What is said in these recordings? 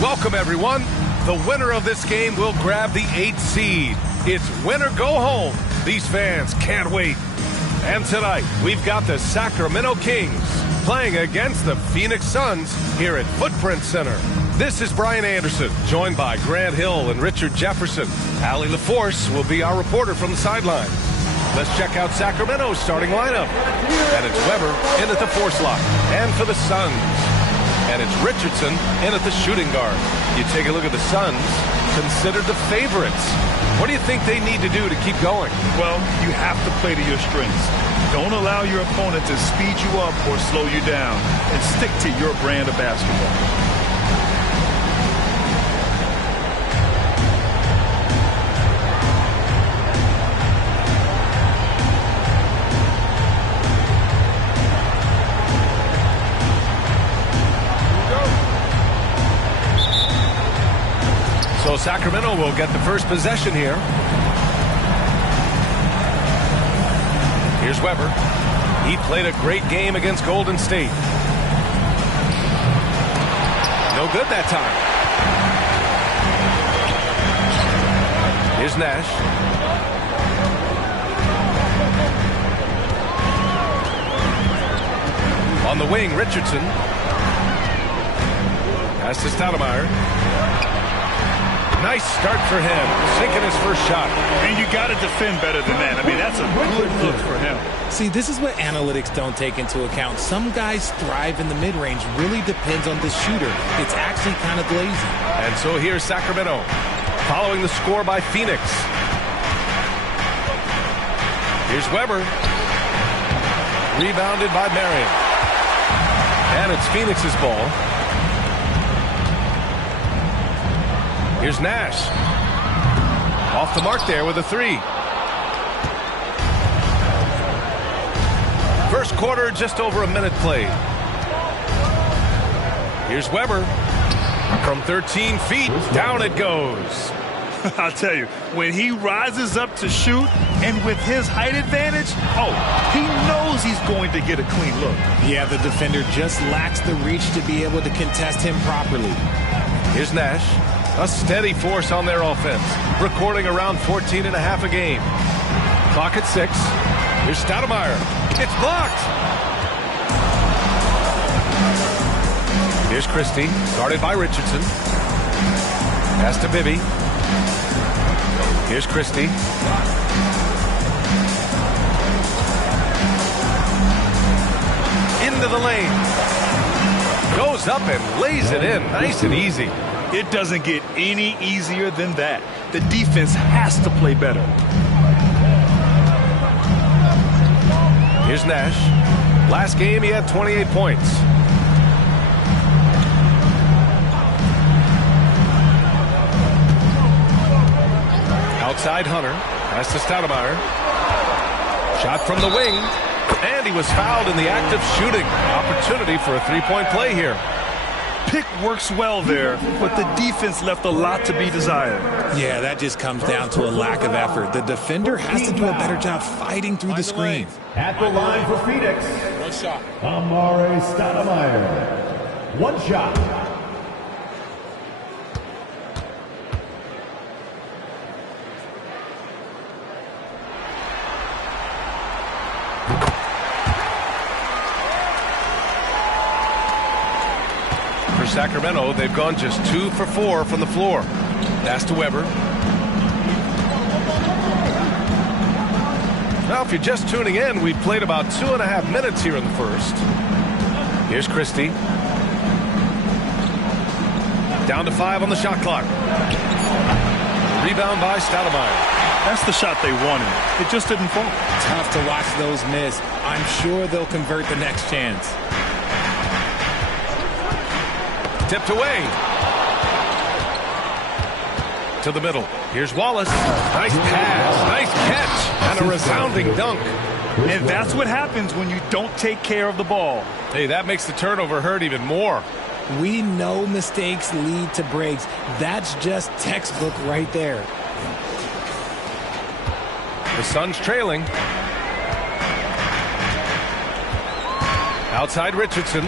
Welcome, everyone. The winner of this game will grab the 8th seed. It's win or go home. These fans can't wait. And tonight, we've got the Sacramento Kings playing against the Phoenix Suns here at Footprint Center. This is Brian Anderson, joined by Grant Hill and Richard Jefferson. Allie LaForce will be our reporter from the sideline. Let's check out Sacramento's starting lineup. And it's Weber in at the 4 slot. And for the Suns. And it's Richardson in at the shooting guard. You take a look at the Suns, considered the favorites. What do you think they need to do to keep going? Well, you have to play to your strengths. Don't allow your opponent to speed you up or slow you down, and stick to your brand of basketball. So Sacramento will get the first possession here. Here's Weber. He played a great game against Golden State. No good that time. Here's Nash. On the wing, Richardson. Pass to Stoudemire. Nice start for him, sinking his first shot. And you got to defend better than that. I mean, that's a good look for him. See, this is what analytics don't take into account. Some guys thrive in the mid-range. Really depends on the shooter. It's actually kind of lazy. And so here's Sacramento, following the score by Phoenix. Here's Weber. Rebounded by Marion. And it's Phoenix's ball. Here's Nash. Off the mark there with a 3. First quarter, just over a minute played. Here's Weber. From 13 feet, down it goes. I'll tell you, when he rises up to shoot, and with his height advantage, he knows he's going to get a clean look. Yeah, the defender just lacks the reach to be able to contest him properly. Here's Nash. A steady force on their offense, recording around 14 and a half a game. Clock at 6. Here's Stoudemire. It's blocked. Here's Christie, guarded by Richardson. Pass to Bibby. Here's Christie. Into the lane. Goes up and lays it in, nice and easy. It doesn't get any easier than that. The defense has to play better. Here's Nash. Last game, he had 28 points. Outside Hunter. Pass to Stoudemire. Shot from the wing. And he was fouled in the act of shooting. Opportunity for a 3-point play here. Pick works well there, but the defense left a lot to be desired. Yeah, that just comes down to a lack of effort. The defender has to do a better job fighting through the screen. At the line for Phoenix, One shot. Amare Stoudemire. One shot. Sacramento, they've gone just 2 for 4 from the floor. Pass to Weber. Now, if you're just tuning in, we've played about 2.5 minutes here in the first. Here's Christie. Down to 5 on the shot clock. Rebound by Stoudemire. That's the shot they wanted. It just didn't fall. Tough to watch those miss. I'm sure they'll convert the next chance. Tipped away. To the middle. Here's Wallace. Nice pass. Nice catch. And a resounding dunk. And that's what happens when you don't take care of the ball. Hey, that makes the turnover hurt even more. We know mistakes lead to breaks. That's just textbook right there. The Suns trailing. Outside Richardson.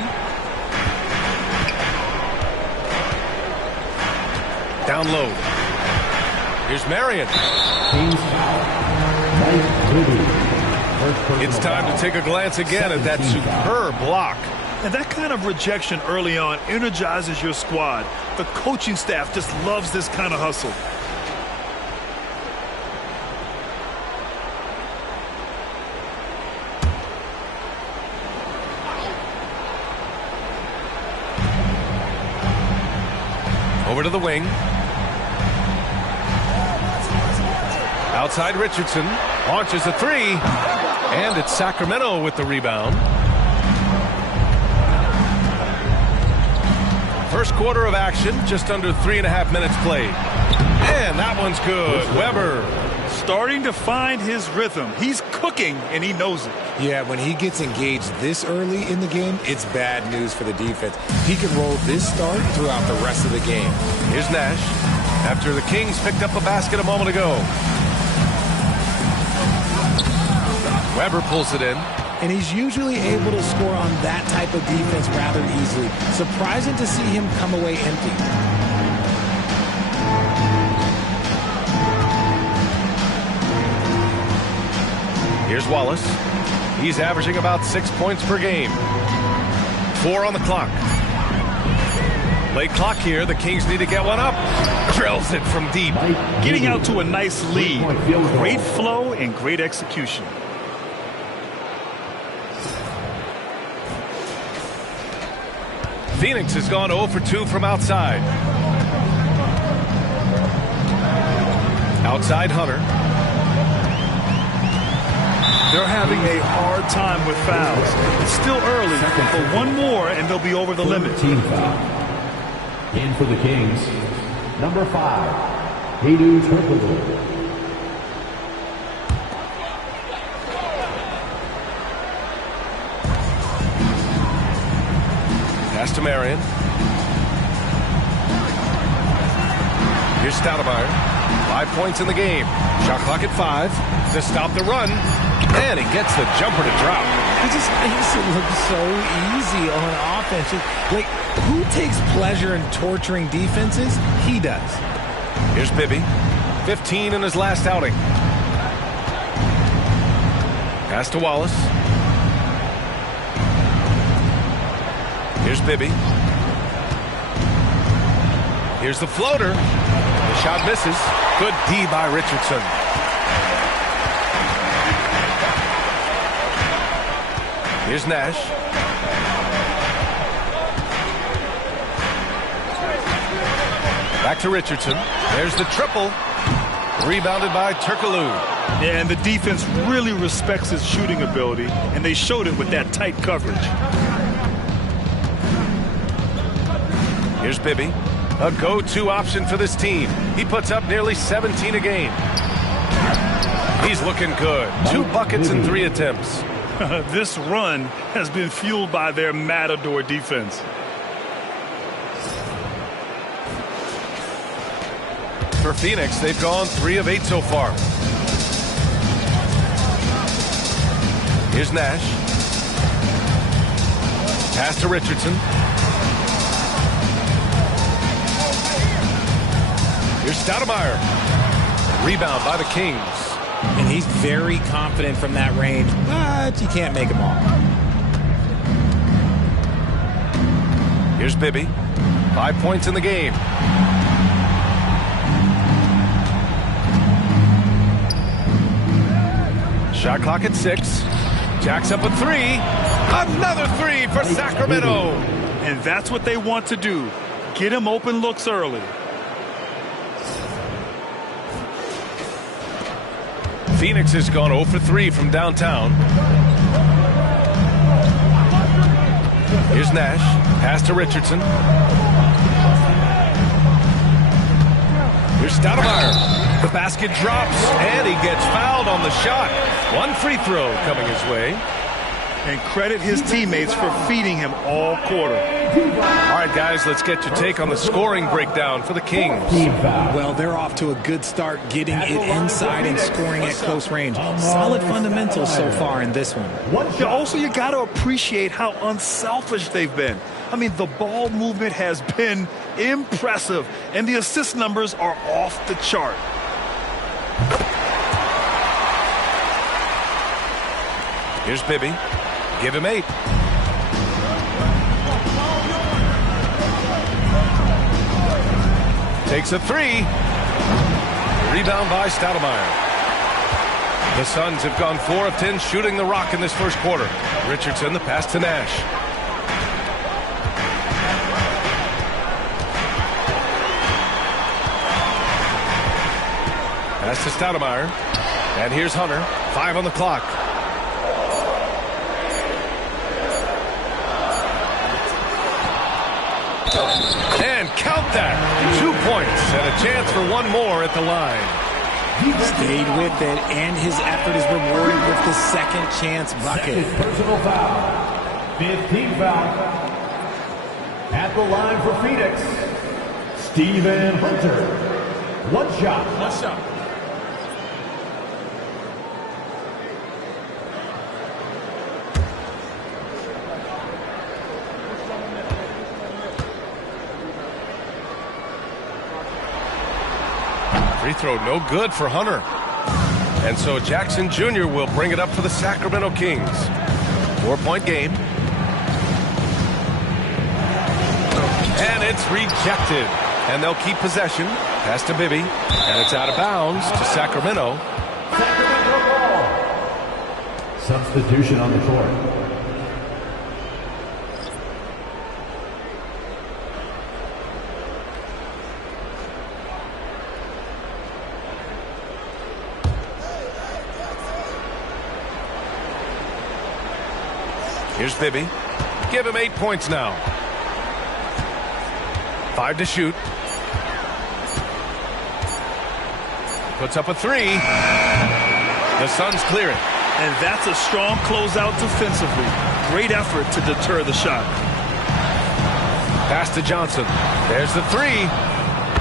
Down low. Here's Marion. Team foul. Mike Bibby. It's time to take a glance again at that superb block. And that kind of rejection early on energizes your squad. The coaching staff just loves this kind of hustle. Over to the wing. Outside Richardson. Launches a three. And it's Sacramento with the rebound. First quarter of action, just under 3.5 minutes played. And that one's good. Weber. Starting to find his rhythm. He's cooking, and he knows it. Yeah, when he gets engaged this early in the game, it's bad news for the defense. He can roll this start throughout the rest of the game. Here's Nash. After the Kings picked up a basket a moment ago. Weber pulls it in. And he's usually able to score on that type of defense rather easily. Surprising to see him come away empty. Here's Wallace. He's averaging about 6 points per game. 4 on the clock. Late clock here. The Kings need to get one up. Drills it from deep. Getting out to a nice lead. Great flow and great execution. Phoenix has gone 0 for 2 from outside. Outside Hunter. They're having a hard time with fouls. It's still early, but one more and they'll be over the limit. Team foul. In for the Kings, number 5, Hedo Turkoglu. Pass to Marion. Here's Stoudemire. 5 points in the game. Shot clock at 5 to stop the run. And he gets the jumper to drop. He just makes it look so easy on offense. Like, who takes pleasure in torturing defenses? He does. Here's Bibby. 15 in his last outing. Pass to Wallace. Here's Bibby. Here's the floater. The shot misses. Good D by Richardson. Here's Nash. Back to Richardson. There's the triple. Rebounded by Turkoglu. Yeah, and the defense really respects his shooting ability, and they showed it with that tight coverage. Here's Bibby. A go-to option for this team. He puts up nearly 17 a game. He's looking good. 2 buckets and 3 attempts. This run has been fueled by their Matador defense. For Phoenix, they've gone 3 of 8 so far. Here's Nash. Pass to Richardson. Here's Stoudemire. Rebound by the Kings. And he's very confident from that range, but you can't make him all. Here's Bibby. 5 points in the game. Shot clock at 6. Jacks up a 3. Another 3 for Sacramento. And that's what they want to do. Get him open looks early. Phoenix has gone 0 for 3 from downtown. Here's Nash. Pass to Richardson. Here's Stoudemire. The basket drops, and he gets fouled on the shot. 1 free throw coming his way. and credit his teammates for feeding him all quarter. All right, guys, let's get your take on the scoring breakdown for the Kings. Well, they're off to a good start getting it inside and scoring at close range. Solid fundamentals so far in this one. Also, you got to appreciate how unselfish they've been. I mean, the ball movement has been impressive, and the assist numbers are off the chart. Here's Bibby. Give him 8. Takes a 3. Rebound by Stoudemire. The Suns have gone 4 of 10 shooting the rock in this first quarter. Richardson, the pass to Nash. Pass to Stoudemire. And here's Hunter. 5 on the clock. And count that. 2 points and a chance for one more at the line. Stayed with it, and his effort is rewarded with the second chance bucket. Personal foul. 15 foul. At the line for Phoenix, Stephen Hunter. One shot. Free throw no good for Hunter. And so Jackson Jr. will bring it up for the Sacramento Kings. 4-point game. And it's rejected. And they'll keep possession. Pass to Bibby. And it's out of bounds to Sacramento. Sacramento ball. Substitution on the court. Here's Bibby. Give him 8 points now. 5 to shoot. Puts up a 3. The Suns clear it. And that's a strong closeout defensively. Great effort to deter the shot. Pass to Johnson. There's the 3.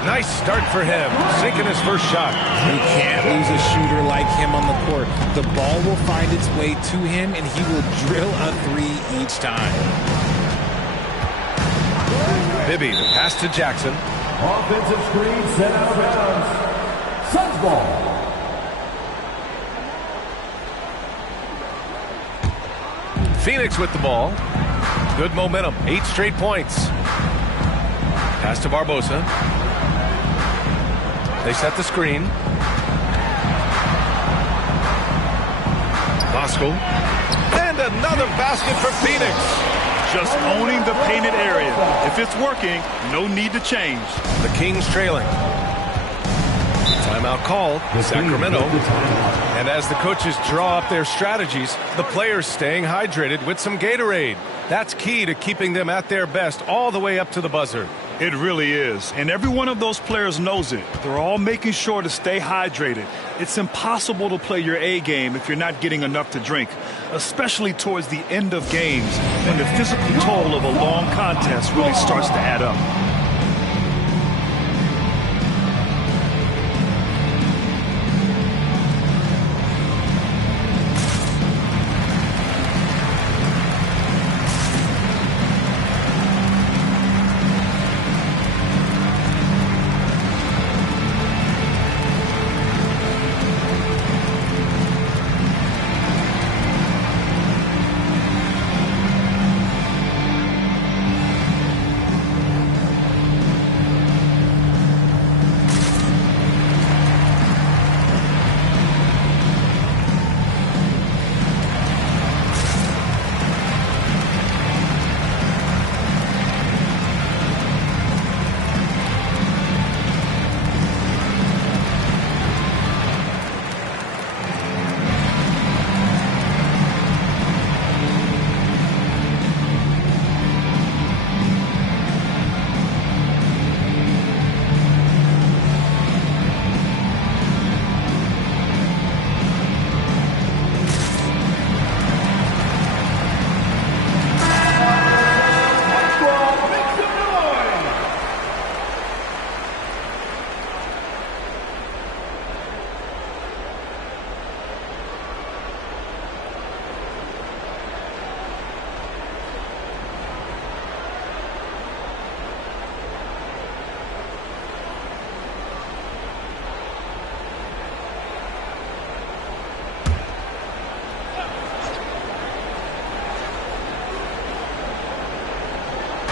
Nice start for him. Sinking his first shot. You can't lose a shooter like him on the court. The ball will find its way to him, and he will drill a 3 each time. Bibby, the pass to Jackson. Offensive screen set out of bounds. Suns ball. Phoenix with the ball. Good momentum. 8 straight points. Pass to Barbosa. They set the screen. Bosco. And another basket for Phoenix. Just owning the painted area. If it's working, no need to change. The Kings trailing. Timeout called. Sacramento. And as the coaches draw up their strategies, the players staying hydrated with some Gatorade. That's key to keeping them at their best all the way up to the buzzer. It really is. And every one of those players knows it. They're all making sure to stay hydrated. It's impossible to play your A game if you're not getting enough to drink, especially towards the end of games when the physical toll of a long contest really starts to add up.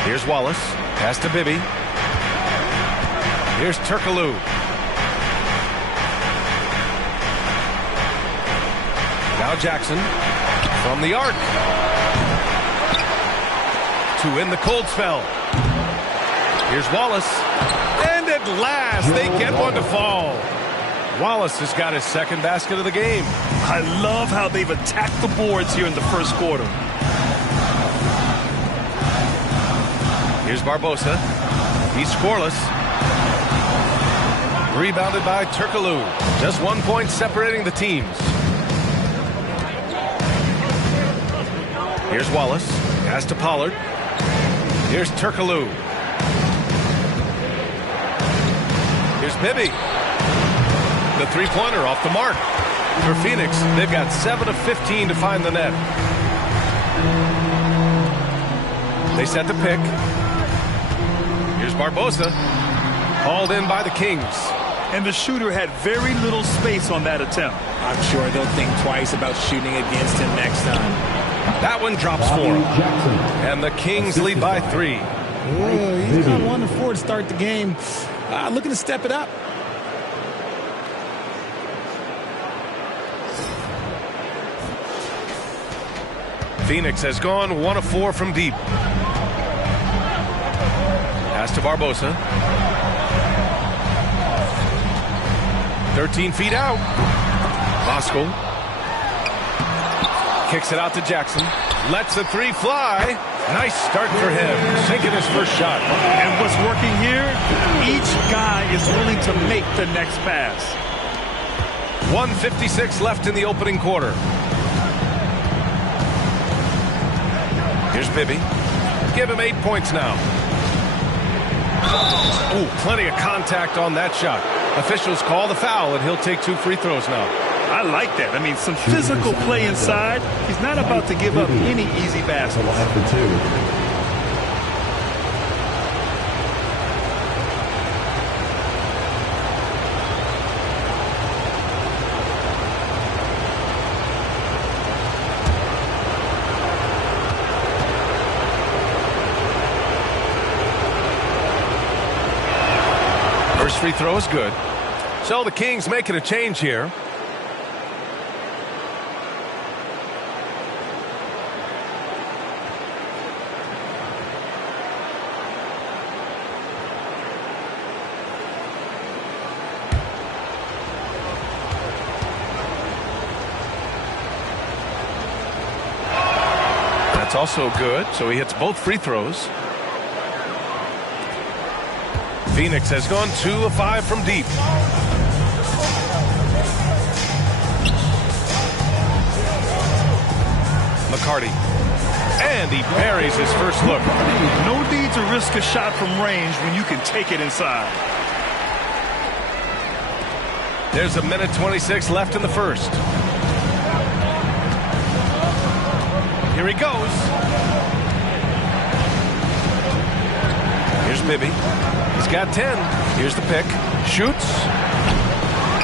Here's Wallace. Pass to Bibby. Here's Turkoglu. Now Jackson from the arc to in the cold spell. Here's Wallace. And at last, they get one to fall. Wallace has got his second basket of the game. I love how they've attacked the boards here in the first quarter. Here's Barbosa. He's scoreless. Rebounded by Turkoglu. Just 1 point separating the teams. Here's Wallace. Pass to Pollard. Here's Turkoglu. Here's Bibby. The three-pointer off the mark. For Phoenix, they've got 7 of 15 to find the net. They set the pick. Here's Barbosa. Hauled in by the Kings. And the shooter had very little space on that attempt. I'm sure they'll think twice about shooting against him next time. That one drops for him. And the Kings lead by 3. He's got 1 and 4 to start the game. Looking to step it up. Phoenix has gone 1 of 4 from deep. Pass to Barbosa. 13 feet out. Bosco kicks it out to Jackson. Lets the three fly. Nice start for him. Sinking his first shot. And what's working here? Each guy is willing to make the next pass. 1:56 left in the opening quarter. Here's Bibby. Give him 8 points now. Ooh, plenty of contact on that shot. Officials call the foul, and he'll take 2 free throws now. I like that. I mean, some physical play inside. He's not about to give up any easy baskets. First free throw is good. So the Kings making a change here. That's also good, so he hits both free throws. Phoenix has gone 2 of 5 from deep. McCarty. And he buries his first look. No need to risk a shot from range when you can take it inside. There's 1:26 left in the first. Here he goes. Here's Bibby. He's got 10. Here's the pick. Shoots.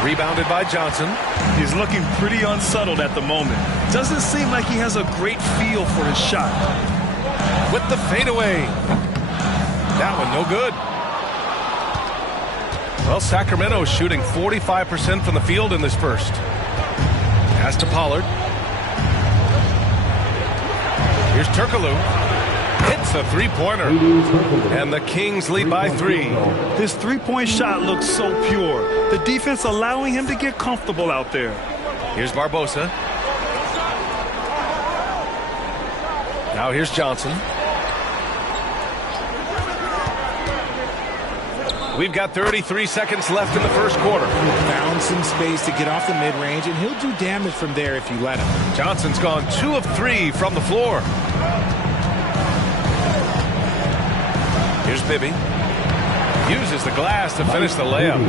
Rebounded by Johnson. He's looking pretty unsettled at the moment. Doesn't seem like he has a great feel for his shot. With the fadeaway. That one no good. Well, Sacramento is shooting 45% from the field in this first. Pass to Pollard. Here's Turkoglu. Hits a three-pointer. And the Kings lead by 3. His three-point shot looks so pure. The defense allowing him to get comfortable out there. Here's Barbosa. Now here's Johnson. We've got 33 seconds left in the first quarter. Found some space to get off the mid-range, and he'll do damage from there if you let him. Johnson's gone 2 of 3 from the floor. Here's Bibby. Uses the glass to finish the layup.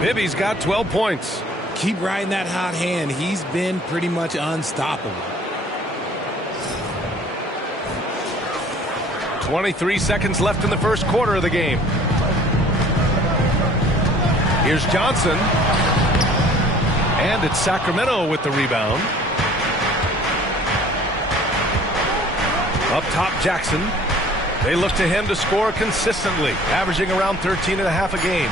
Bibby's got 12 points. Keep riding that hot hand. He's been pretty much unstoppable. 23 seconds left in the first quarter of the game. Here's Johnson. And it's Sacramento with the rebound. Up top, Jackson. They look to him to score consistently, averaging around 13.5 a game.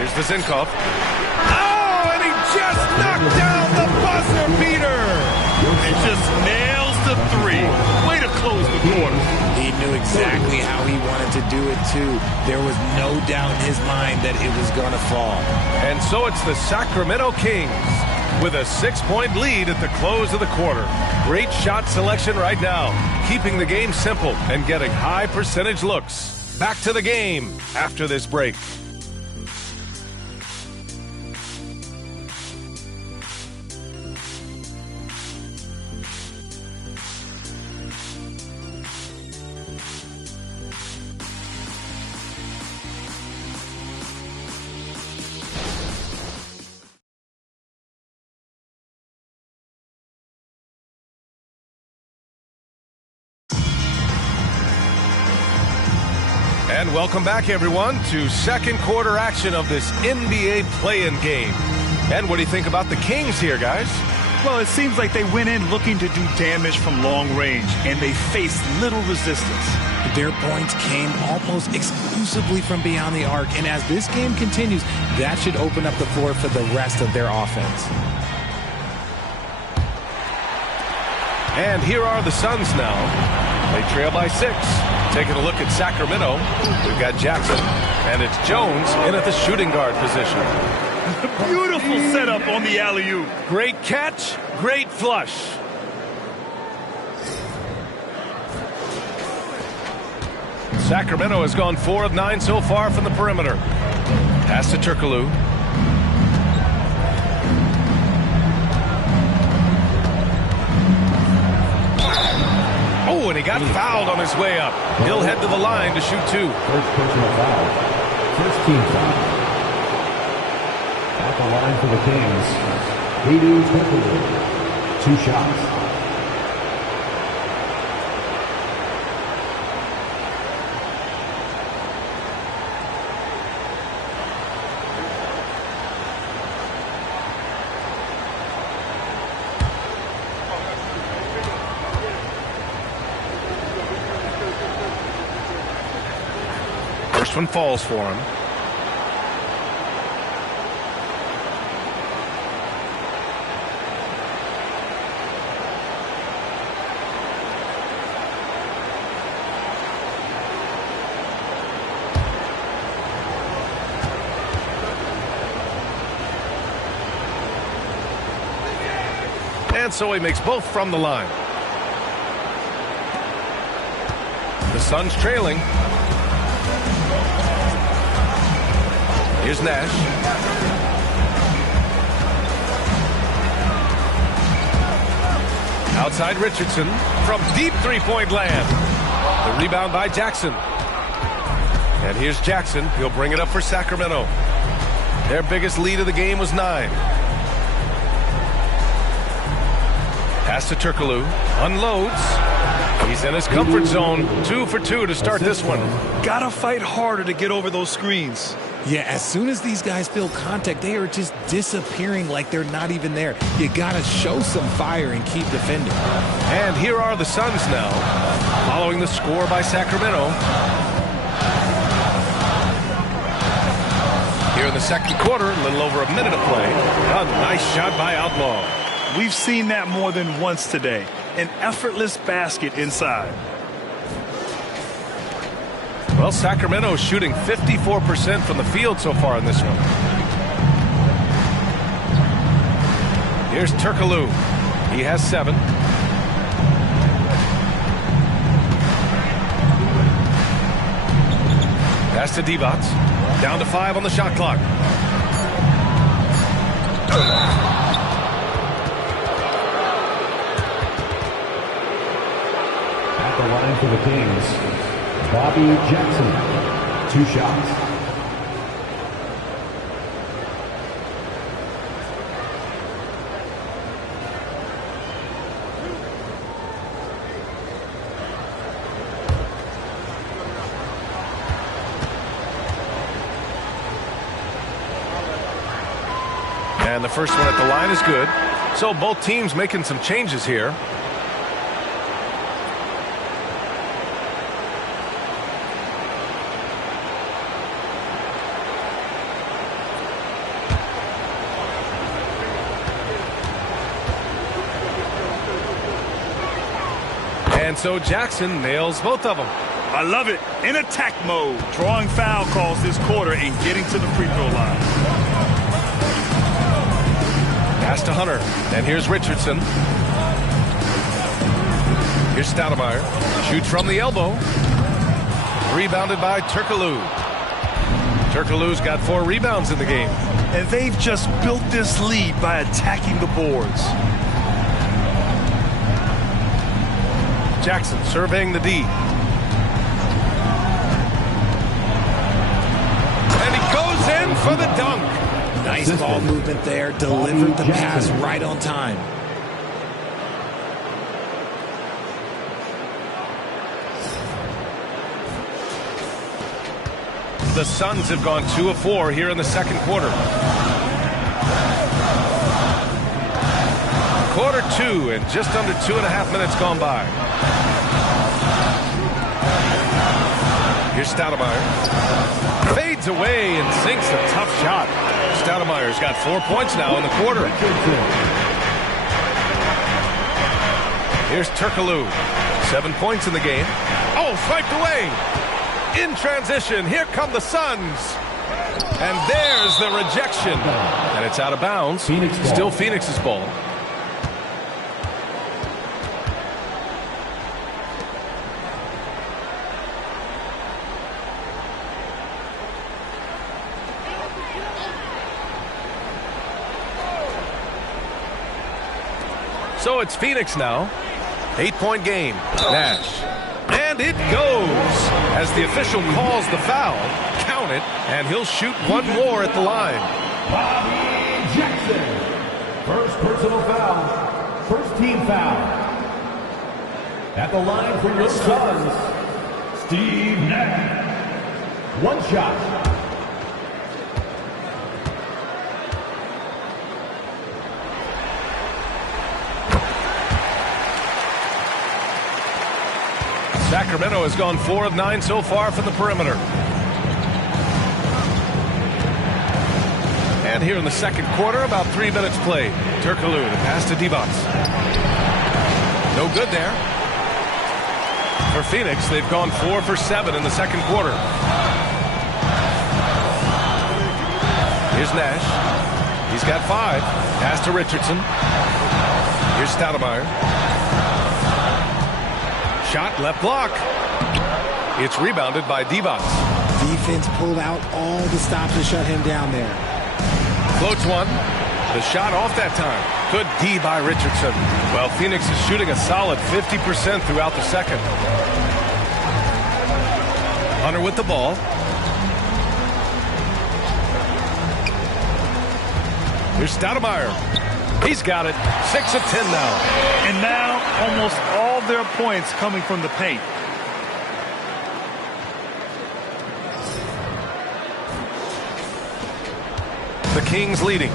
Here's Vezinkov. Oh, and he just knocked down the buzzer beater. It just nails the three. Way to close the quarter. He knew exactly how he wanted to do it, too. There was no doubt in his mind that it was going to fall. And so it's the Sacramento Kings with a 6-point lead at the close of the quarter. Great shot selection right now, keeping the game simple and getting high percentage looks. Back to the game after this break. And welcome back, everyone, to second quarter action of this NBA play-in game. And what do you think about the Kings here, guys? Well, it seems like they went in looking to do damage from long range, and they faced little resistance. Their points came almost exclusively from beyond the arc, and as this game continues, that should open up the floor for the rest of their offense. And here are the Suns now. They trail by 6. Taking a look at Sacramento, we've got Jackson, and it's Jones in at the shooting guard position. Beautiful setup on the alley-oop. Great catch, great flush. Sacramento has gone 4 of 9 so far from the perimeter. Pass to Turkoglu. Oh, and he got fouled on his way up. He'll head to the line to shoot 2. First personal foul. First team foul. At the line for the Kings, Hedo Turkoglu. 2 shots. First one falls for him. And so he makes both from the line. The Suns trailing. Here's Nash. Outside Richardson from deep three-point land. The rebound by Jackson. And here's Jackson. He'll bring it up for Sacramento. Their biggest lead of the game was 9. Pass to Turkoglu. Unloads. He's in his comfort zone. 2 for 2 to start this one. Gotta fight harder to get over those screens. Yeah, as soon as these guys feel contact, they are just disappearing like they're not even there. You gotta show some fire and keep defending. And here are the Suns now, following the score by Sacramento. Here in the second quarter, a little over a minute of play. A nice shot by Outlaw. We've seen that more than once today. An effortless basket inside. Well, Sacramento is shooting 54% from the field so far in this one. Here's Turkoglu. He has 7. Pass to Divac. Down to 5 on the shot clock. At the line for the Kings, Bobby Jackson. 2 shots. And the first one at the line is good. So both teams making some changes here. And so Jackson nails both of them. I love it. In attack mode, drawing foul calls this quarter and getting to the free throw line. Pass to Hunter. And here's Richardson. Here's Stoudemire. Shoots from the elbow. Rebounded by Turkoglu. Turkoglu's got 4 rebounds in the game. And they've just built this lead by attacking the boards. Jackson surveying the D. And he goes in for the dunk. Nice ball movement there. Delivered the pass right on time. The Suns have gone 2 of 4 here in the second quarter. Quarter 2 and just under 2.5 minutes gone by. Here's Stoudemire. Fades away and sinks a tough shot. Stoudemire's got 4 points now in the quarter. Here's Turkoglu. 7 points in the game. Oh, swiped away. In transition, here come the Suns. And there's the rejection. And it's out of bounds. Still Phoenix's ball. So it's Phoenix now. 8-point game. Nash. And it goes as the official calls the foul. Count it, and he'll shoot one more at the line. Bobby Jackson. First personal foul. First team foul. At the line for your Suns, Steve Nash. 1 shot. Sacramento has gone 4 of 9 so far from the perimeter. And here in the second quarter, about 3 minutes played. Turkoglu to pass to Divac. No good there. For Phoenix, they've gone 4 for 7 in the second quarter. Here's Nash. He's got 5. Pass to Richardson. Here's Stoudemire. Shot left block. It's rebounded by Divac. Defense pulled out all the stops to shut him down there. Floats one. The shot off that time. Good D by Richardson. Well, Phoenix is shooting a solid 50% throughout the second. Hunter with the ball. Here's Stoudemire. He's got it. 6 of 10 now. And now almost all their points coming from the paint. The Kings leading.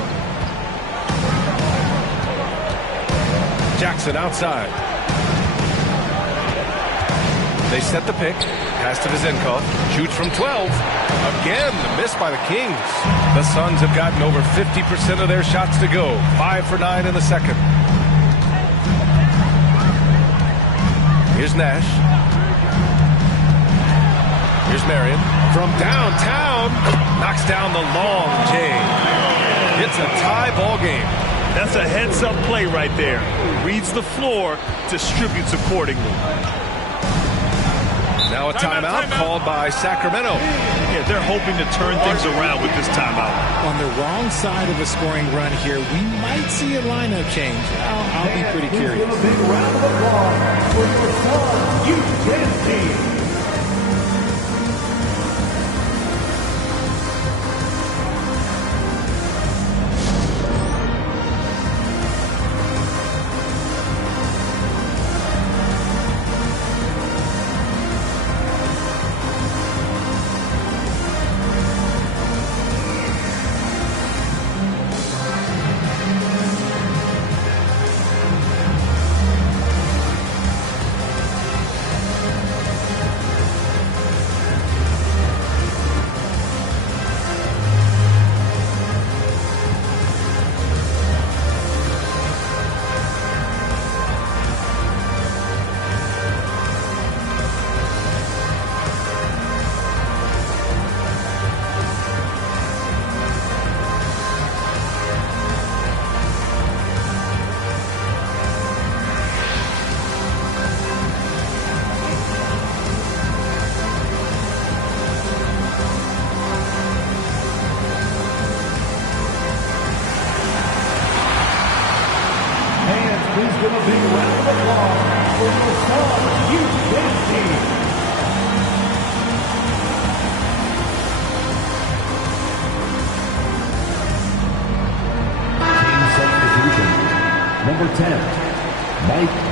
Jackson outside. They set the pick. Pass to Vezenkov. Shoots from 12. Again, the miss by the Kings. The Suns have gotten over 50% of their shots to go. 5 for 9 in the second. Here's Nash. Here's Marion. From downtown. Knocks down the long J. It's a tie ball game. That's a heads-up play right there. Reads the floor, distributes accordingly. Now a timeout called by Sacramento. Yeah, they're hoping to turn things around with this timeout. On the wrong side of a scoring run here, we might see a lineup change. I'll be pretty curious. A big round of applause for your Suns U10 team.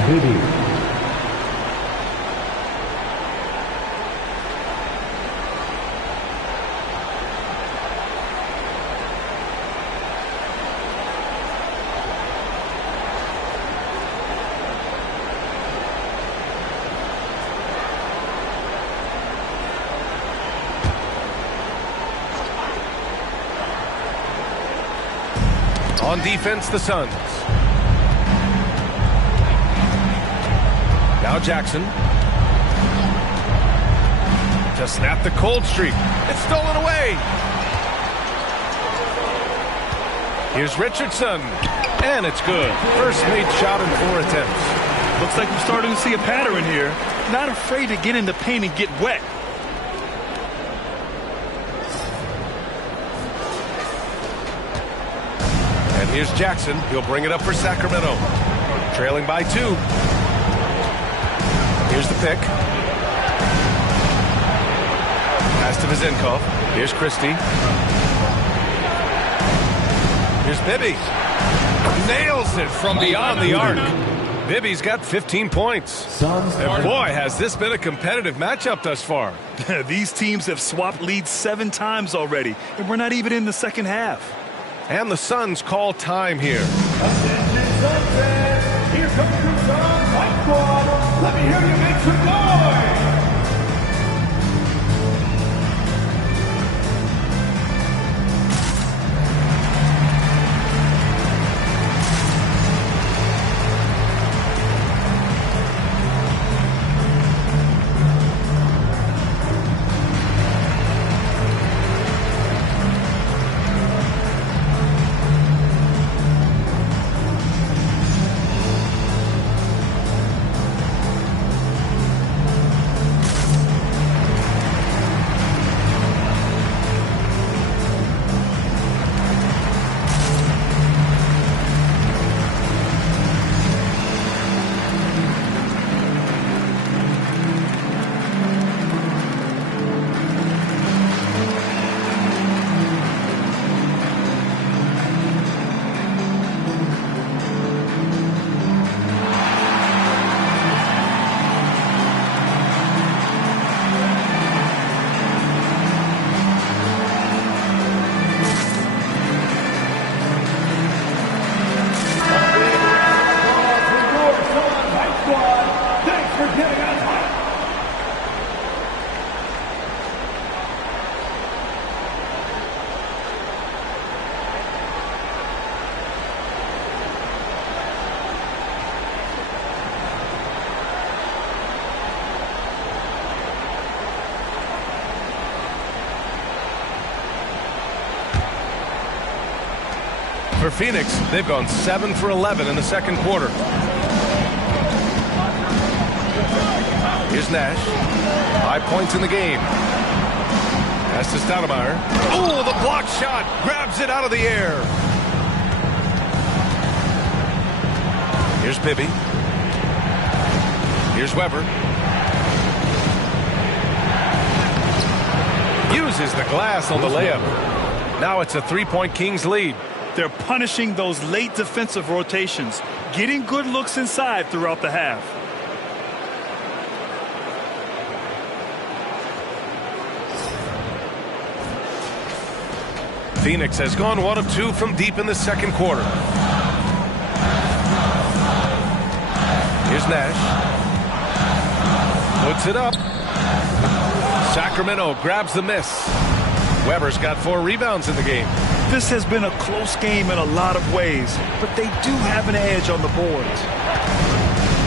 Bibby. On defense, the Suns. Now Jackson. To snap the cold streak. It's stolen away. Here's Richardson. And it's good. First made shot in 4 attempts. Looks like we're starting to see a pattern here. Not afraid to get in the paint and get wet. Here's Jackson. He'll bring it up for Sacramento. Trailing by 2. Here's the pick. Pass to Vezenkov. Here's Christie. Here's Bibby. Nails it from beyond the arc. Bibby's got 15 points. And boy, has this been a competitive matchup thus far. These teams have swapped leads 7 times already, and we're not even in the second half. And the Suns call time here. Attention, Suns fans. Here comes your Suns White Squad. Let me hear you make some noise. For Phoenix, they've gone 7 for 11 in the second quarter. Here's Nash. 5 points in the game. Pass to Stoudemire. Oh, the block shot. Grabs it out of the air. Here's Bibby. Here's Weber. Uses the glass on the layup. Now it's a 3-point Kings lead. They're punishing those late defensive rotations, getting good looks inside throughout the half. Phoenix has gone 1 of 2 from deep in the second quarter. Here's Nash. Puts it up. Sacramento grabs the miss. Weber's got 4 rebounds in the game. This has been a close game in a lot of ways, but they do have an edge on the boards.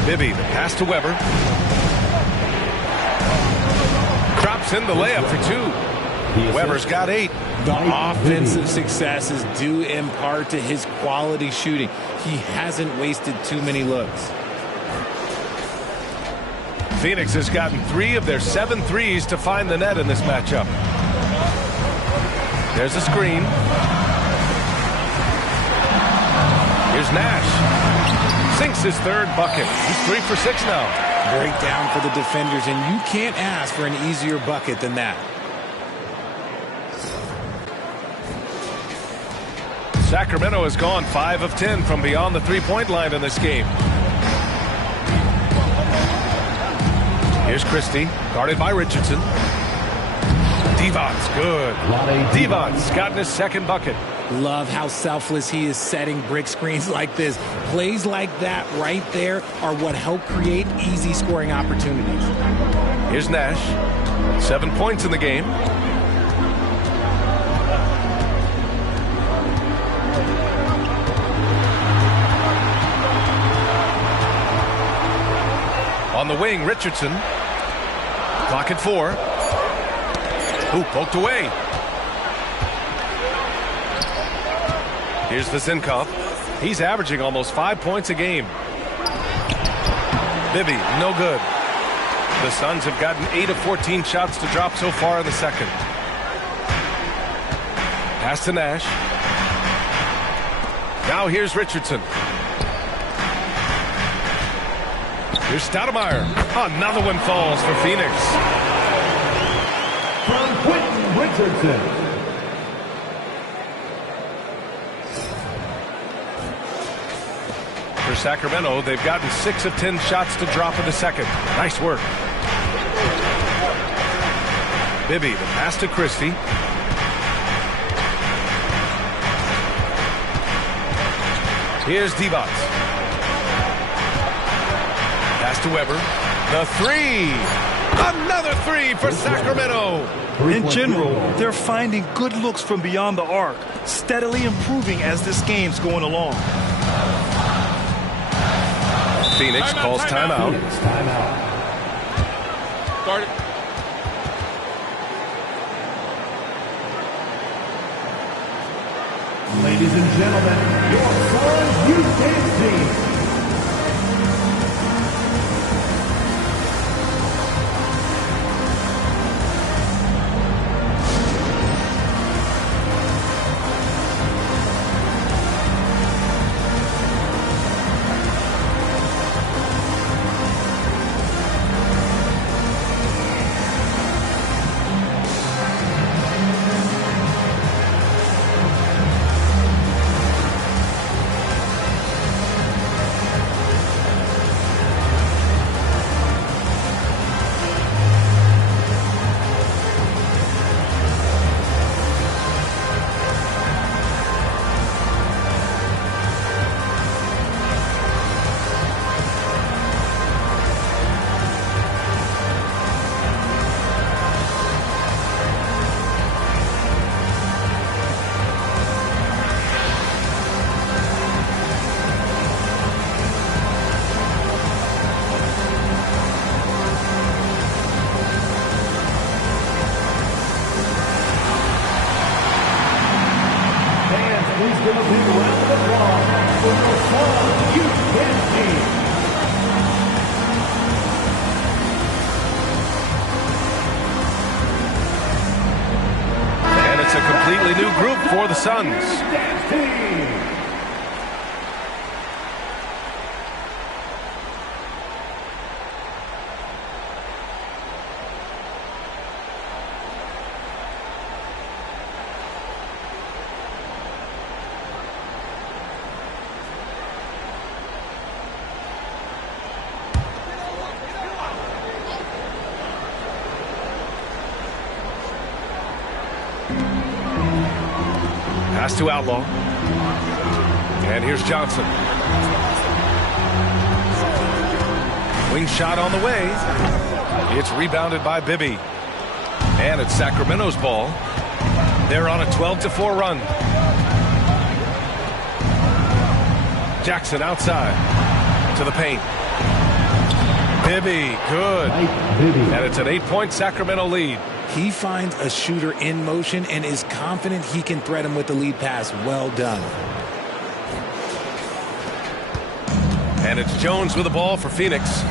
Bibby, the pass to Weber. Drops in the layup for 2. Weber's got 8. The offensive successes due in part to his quality shooting. He hasn't wasted too many looks. Phoenix has gotten 3 of their 7 threes to find the net in this matchup. There's a screen. Here's Nash. Sinks his 3rd bucket. He's 3 for 6 now. Breakdown for the defenders, and you can't ask for an easier bucket than that. Sacramento has gone 5 of 10 from beyond the 3-point line in this game. Here's Christie, guarded by Richardson. Devon's good. Devon's gotten his second bucket. Love how selfless he is setting brick screens like this. Plays like that right there are what help create easy scoring opportunities. Here's Nash. 7 points in the game. On the wing, Richardson. Clock at 4. Ooh, poked away. Here's Vezenkov. He's averaging almost 5 points a game. Bibby, no good. The Suns have gotten 8 of 14 shots to drop so far in the second. Pass to Nash. Now here's Richardson. Here's Stoudemire. Another one falls for Phoenix. From Quentin Richardson. For Sacramento, they've gotten 6 of 10 shots to drop in the second. Nice work. Bibby, the pass to Christie. Here's Devon's. Pass to Weber. The three. Another three for Sacramento. In general, they're finding good looks from beyond the arc, steadily improving as this game's going along. Phoenix calls timeout. Guard it. Ladies and gentlemen, your Suns Youth Team. And it's a completely new group for the Suns. Pass to Outlaw. And here's Johnson. Wing shot on the way. It's rebounded by Bibby. And it's Sacramento's ball. They're on a 12-4 run. Jackson outside to the paint. Bibby, good. And it's an 8-point Sacramento lead. He finds a shooter in motion and is confident he can thread him with the lead pass. Well done. And it's Jones with the ball for Phoenix.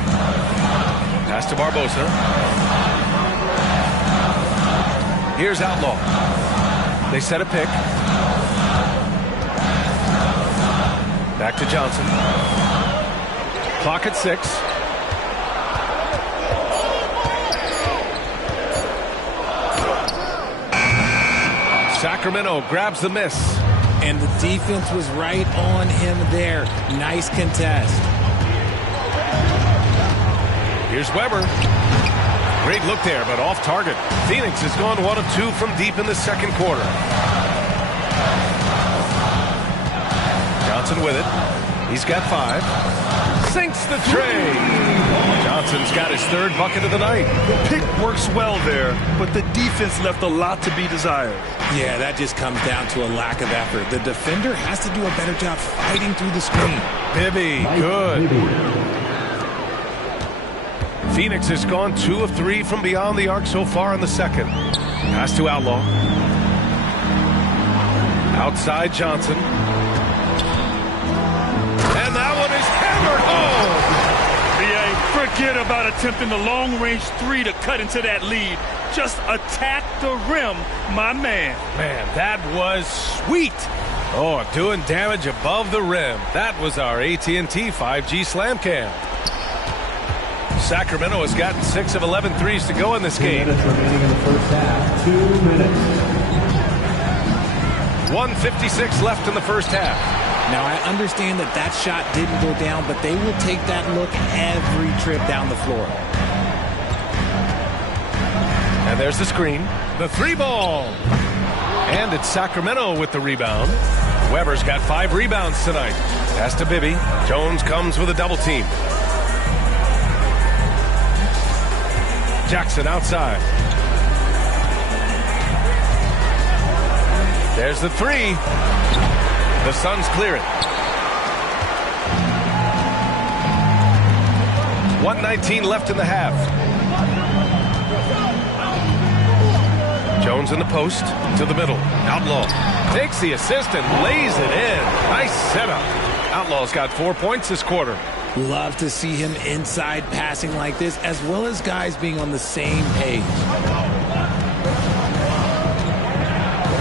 Pass to Barbosa. Here's Outlaw. They set a pick. Back to Johnson. Clock at 6. Sacramento grabs the miss. And the defense was right on him there. Nice contest. Here's Weber. Great look there, but off target. Phoenix has gone 1 of 2 from deep in the second quarter. Johnson with it. He's got 5. Sinks the tray. Johnson's got his 3rd bucket of the night. The pick works well there, but the defense left a lot to be desired. Yeah, that just comes down to a lack of effort. The defender has to do a better job fighting through the screen. Bibby, good. Phoenix has gone 2 of 3 from beyond the arc so far in the second. Pass to Outlaw. Outside Johnson. And that one is hammered home. Forget about attempting the long-range 3 to cut into that lead. Just attack the rim, my man. Man, that was sweet. Oh, doing damage above the rim. That was our AT&T 5G Slam Cam. Sacramento has gotten 6 of 11 threes to go in this game. 2 minutes remaining in the first half. 2 minutes. 1:56 left in the first half. Now, I understand that that shot didn't go down, but they will take that look every trip down the floor. And there's the screen. The 3 ball. And it's Sacramento with the rebound. Weber's got 5 rebounds tonight. Pass to Bibby. Jones comes with a double team. Jackson outside. There's the 3. The Suns clear it. 1:19 left in the half. Jones in the post to the middle. Outlaw takes the assist and lays it in. Nice setup. Outlaw's got 4 points this quarter. Love to see him inside passing like this, as well as guys being on the same page.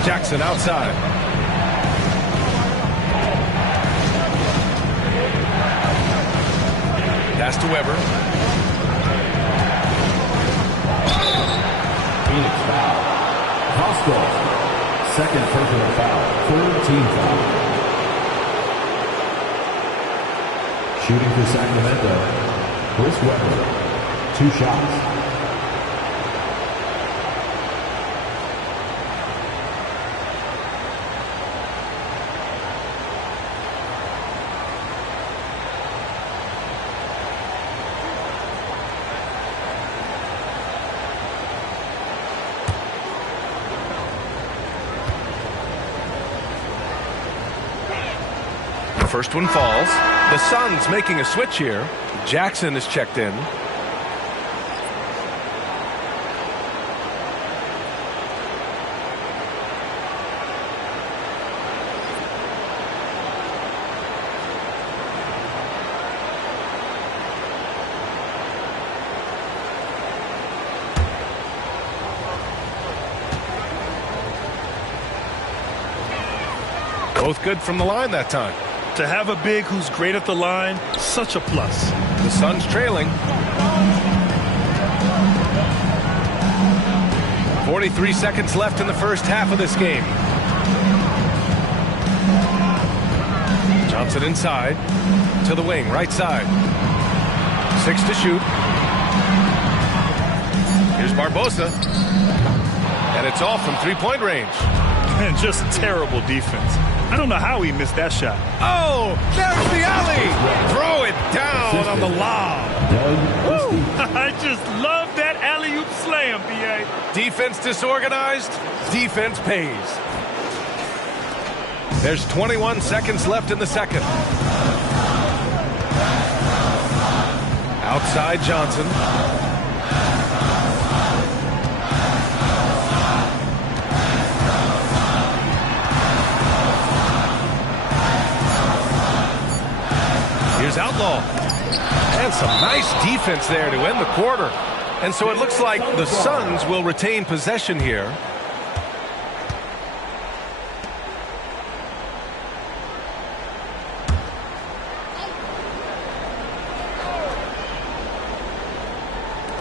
Jackson outside. Pass to Weber. Phoenix foul. Costco. Second personal foul. 3rd team foul. Shooting for Sacramento. Chris Webber. 2 shots. First one falls. The Suns making a switch here. Jackson is checked in. Both good from the line that time. To have a big who's great at the line, such a plus. The Suns trailing. 43 seconds left in the first half of this game. Johnson inside. To the wing, right side. 6 to shoot. Here's Barbosa. And it's off from 3-point range. And just terrible defense. I don't know how he missed that shot. Oh, there's the alley. Throw it down on the lob. Woo. I just love that alley-oop slam, B.A. Defense disorganized. Defense pays. There's 21 seconds left in the second. Outside Johnson. Here's Outlaw. And some nice defense there to end the quarter. And so it looks like the Suns will retain possession here.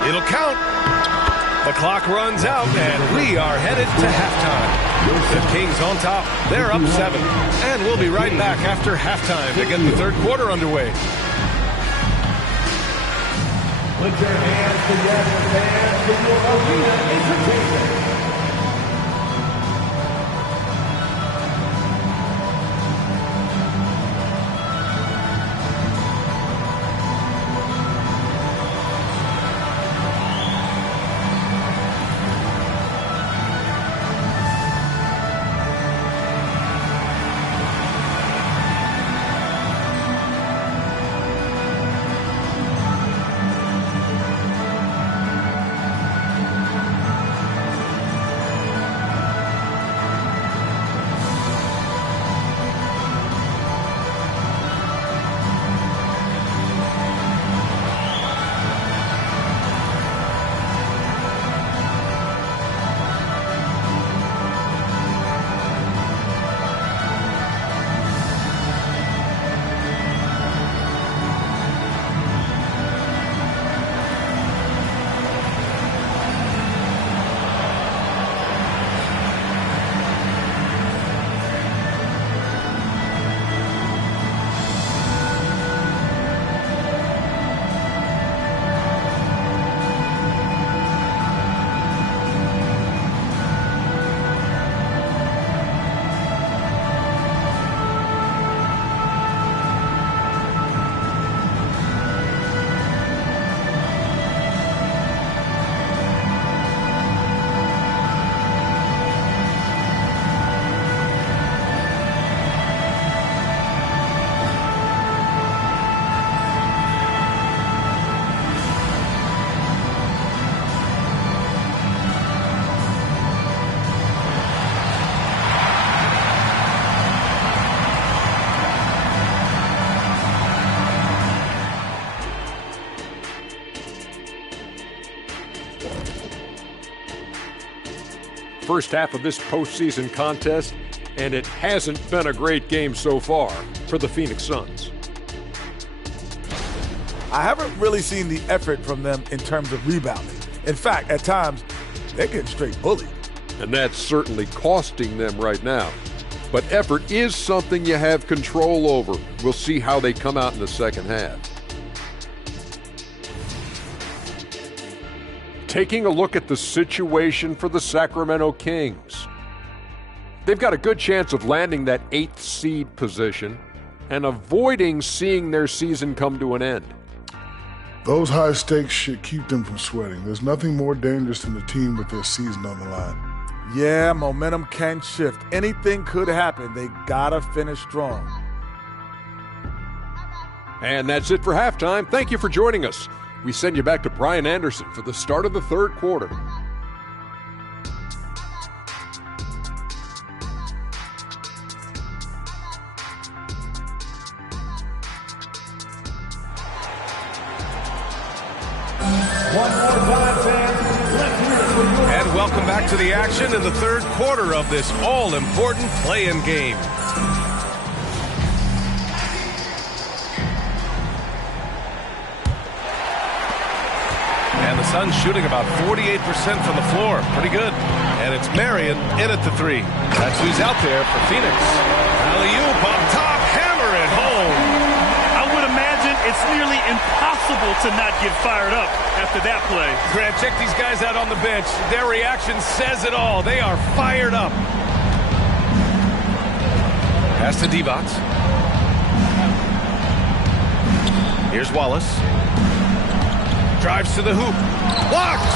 It'll count. The clock runs out, and we are headed to halftime. The Kings on top. They're up 7. And we'll be right back after halftime to get the third quarter underway. Put your hands together, fans, for your arena entertainment. First half of this postseason contest, and it hasn't been a great game so far for the Phoenix Suns. I haven't really seen the effort from them in terms of rebounding. In fact, at times, they're getting straight bullied. And that's certainly costing them right now. But effort is something you have control over. We'll see how they come out in the second half. Taking a look at the situation for the Sacramento Kings. They've got a good chance of landing that 8th seed position and avoiding seeing their season come to an end. Those high stakes should keep them from sweating. There's nothing more dangerous than a team with their season on the line. Yeah, momentum can shift. Anything could happen. They gotta finish strong. And that's it for halftime. Thank you for joining us. We send you back to Brian Anderson for the start of the third quarter. And welcome back to the action in the third quarter of this all-important play-in game. And the Suns shooting about 48% from the floor. Pretty good. And it's Marion in at the three. That's who's out there for Phoenix. Alley-oop on top, hammer it home. I would imagine it's nearly impossible to not get fired up after that play. Grant, check these guys out on the bench. Their reaction says it all. They are fired up. Pass to Divac. Here's Wallace. Drives to the hoop. Blocked!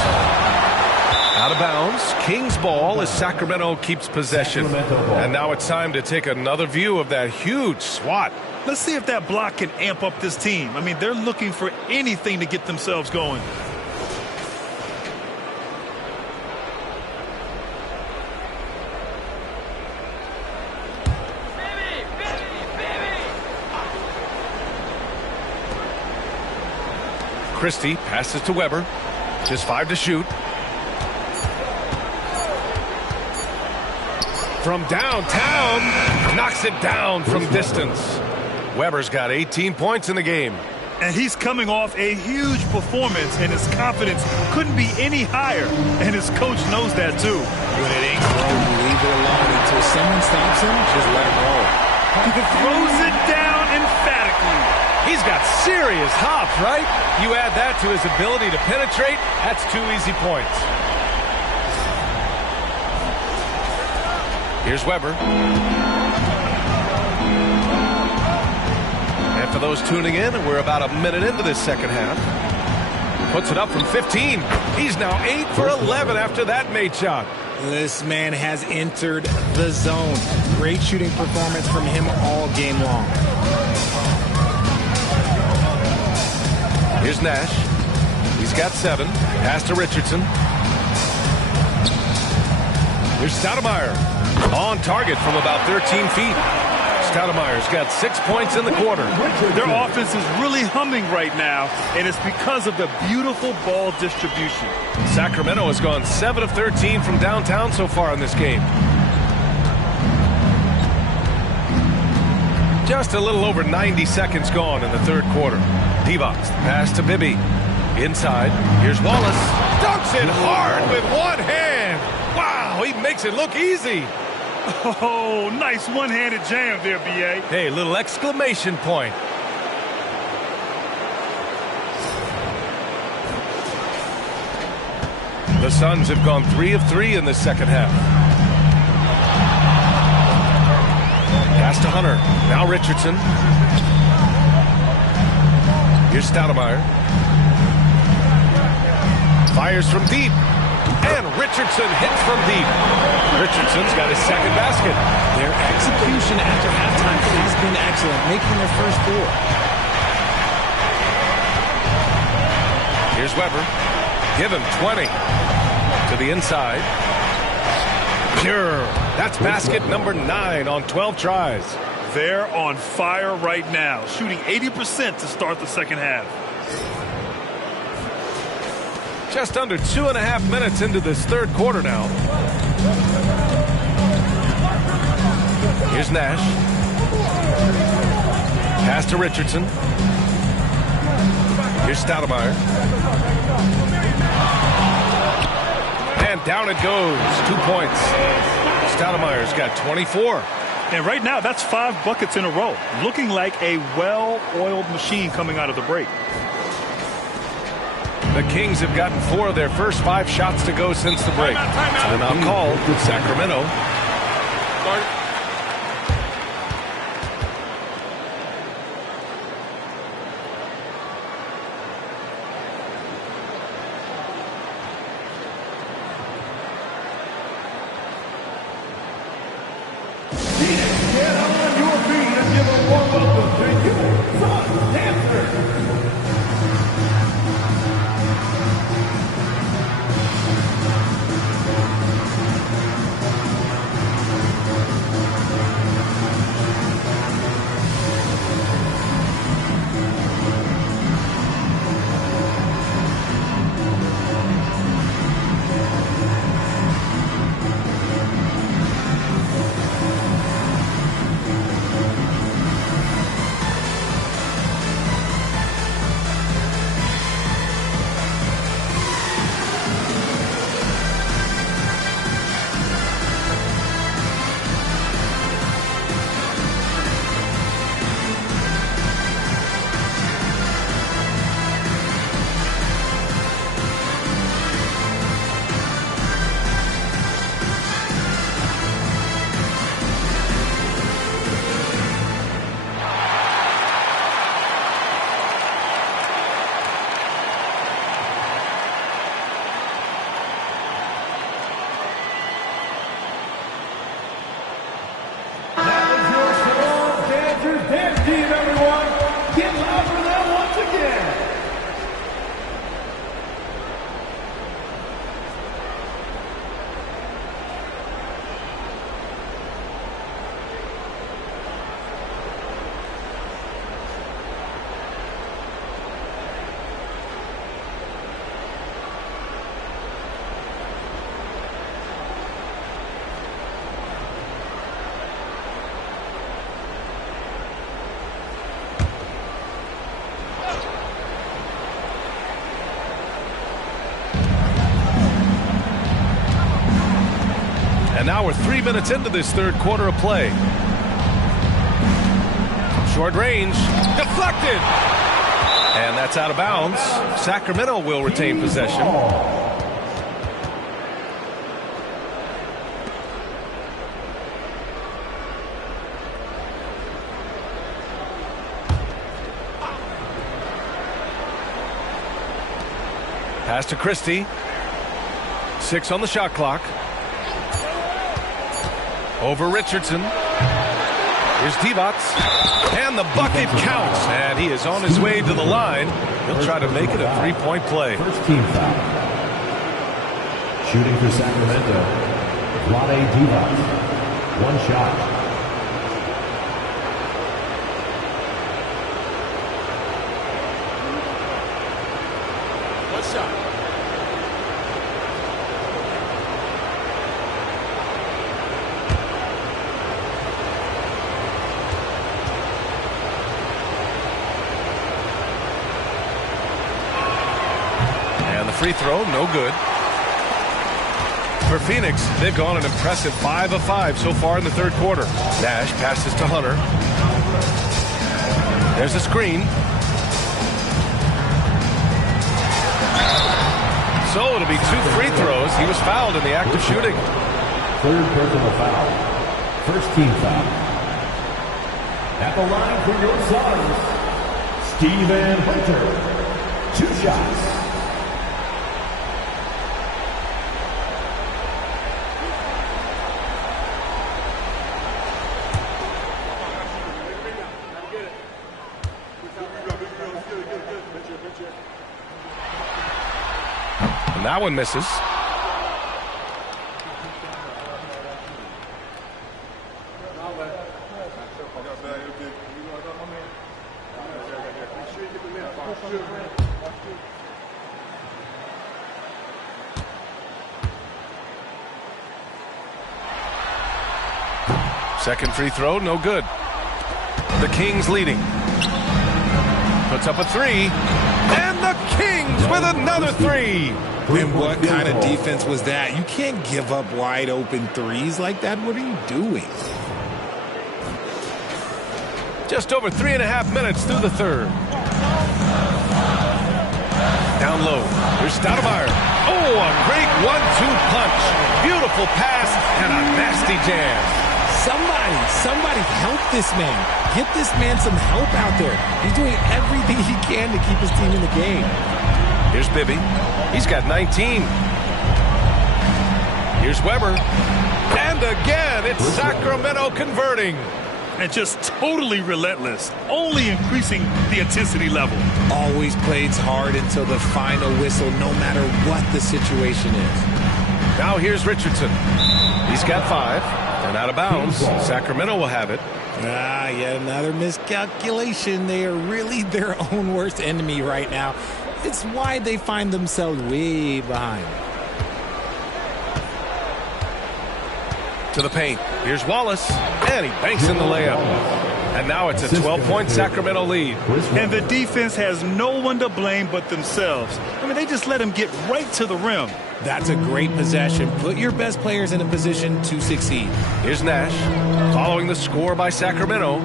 Out of bounds. Kings ball as Sacramento keeps possession. And now it's time to take another view of that huge swat. Let's see if that block can amp up this team. I mean, they're looking for anything to get themselves going. Christie passes to Weber. Just 5 to shoot. From downtown, knocks it down from distance. Weber's got 18 points in the game. And he's coming off a huge performance, and his confidence couldn't be any higher. And his coach knows that, too. When it ain't broke, leave it alone. Until someone stops him, just let it roll. Throws it down emphatically. He's got serious hop, right? You add that to his ability to penetrate, that's 2 easy points. Here's Weber. And for those tuning in, we're about a minute into this second half. Puts it up from 15. He's now 8 for 11 after that made shot. This man has entered the zone. Great shooting performance from him all game long. Here's Nash. He's got 7. Pass to Richardson. Here's Stoudemire. On target from about 13 feet. Stoudemire's got 6 points in the quarter. Their offense is really humming right now, and it's because of the beautiful ball distribution. Sacramento has gone 7 of 13 from downtown so far in this game. Just a little over 90 seconds gone in the third quarter. Divac, pass to Bibby. Inside, here's Wallace. Dunks it hard with one hand. Wow, he makes it look easy. Oh, nice one-handed jam there, B.A. Hey, little exclamation point. The Suns have gone 3 of 3 in the second half. Pass to Hunter. Now Richardson. Here's Stoudemire. Fires from deep. And Richardson hits from deep. Richardson's got his second basket. Their execution after halftime has been excellent, making their first 4. Here's Weber. Give him 20. To the inside. Pure. That's basket number 9 on 12 tries. They're on fire right now, shooting 80% to start the second half. Just under 2.5 minutes into this third quarter now. Here's Nash. Pass to Richardson. Here's Stoudemire. And down it goes. 2 points. Stoudemire's got 24. And right now, that's 5 buckets in a row. Looking like a well-oiled machine coming out of the break. The Kings have gotten 4 of their first 5 shots to go since the break. Timeout called Sacramento. Get on your feet and give a warm welcome to your Sun Dancers. And now we're 3 minutes into this third quarter of play. Short range. Deflected. And that's out of bounds. Sacramento will retain possession. Pass to Christie. 6 on the shot clock. Over Richardson. Here's Divac. And the bucket counts. And he is on his way to the line. He'll try to make it a 3-point play. First team foul. Shooting for Sacramento, Vlade Divac. 1 shot. Free throw, no good. For Phoenix, they've gone an impressive 5 of 5 so far in the third quarter. Nash passes to Hunter. There's a screen. So it'll be 2 free throws. He was fouled in the act of shooting. Third personal foul. First team foul. At the line for your Suns, Stephen Hunter. 2 shots. And that one misses. Second free throw, no good. The Kings leading. Puts up a 3. And the Kings with another 3. And what kind of defense was that? You can't give up wide open threes like that. What are you doing? Just over 3.5 minutes through the third. Down low. Here's Stoudemire. Oh, a great 1-2 punch. Beautiful pass and a nasty jam. Somebody help this man. Get this man some help out there. He's doing everything he can to keep his team in the game. Here's Bibby. He's got 19. Here's Weber. And again, it's Sacramento converting. And just totally relentless, only increasing the intensity level. Always plays hard until the final whistle, no matter what the situation is. Now here's Richardson. He's got 5. And out of bounds. Sacramento will have it. Yet another miscalculation. They are really their own worst enemy right now. It's why they find themselves way behind. To the paint. Here's Wallace. And he banks in the layup. And now it's a 12-point Sacramento lead. And the defense has no one to blame but themselves. I mean, they just let him get right to the rim. That's a great possession. Put your best players in a position to succeed. Here's Nash. Following the score by Sacramento.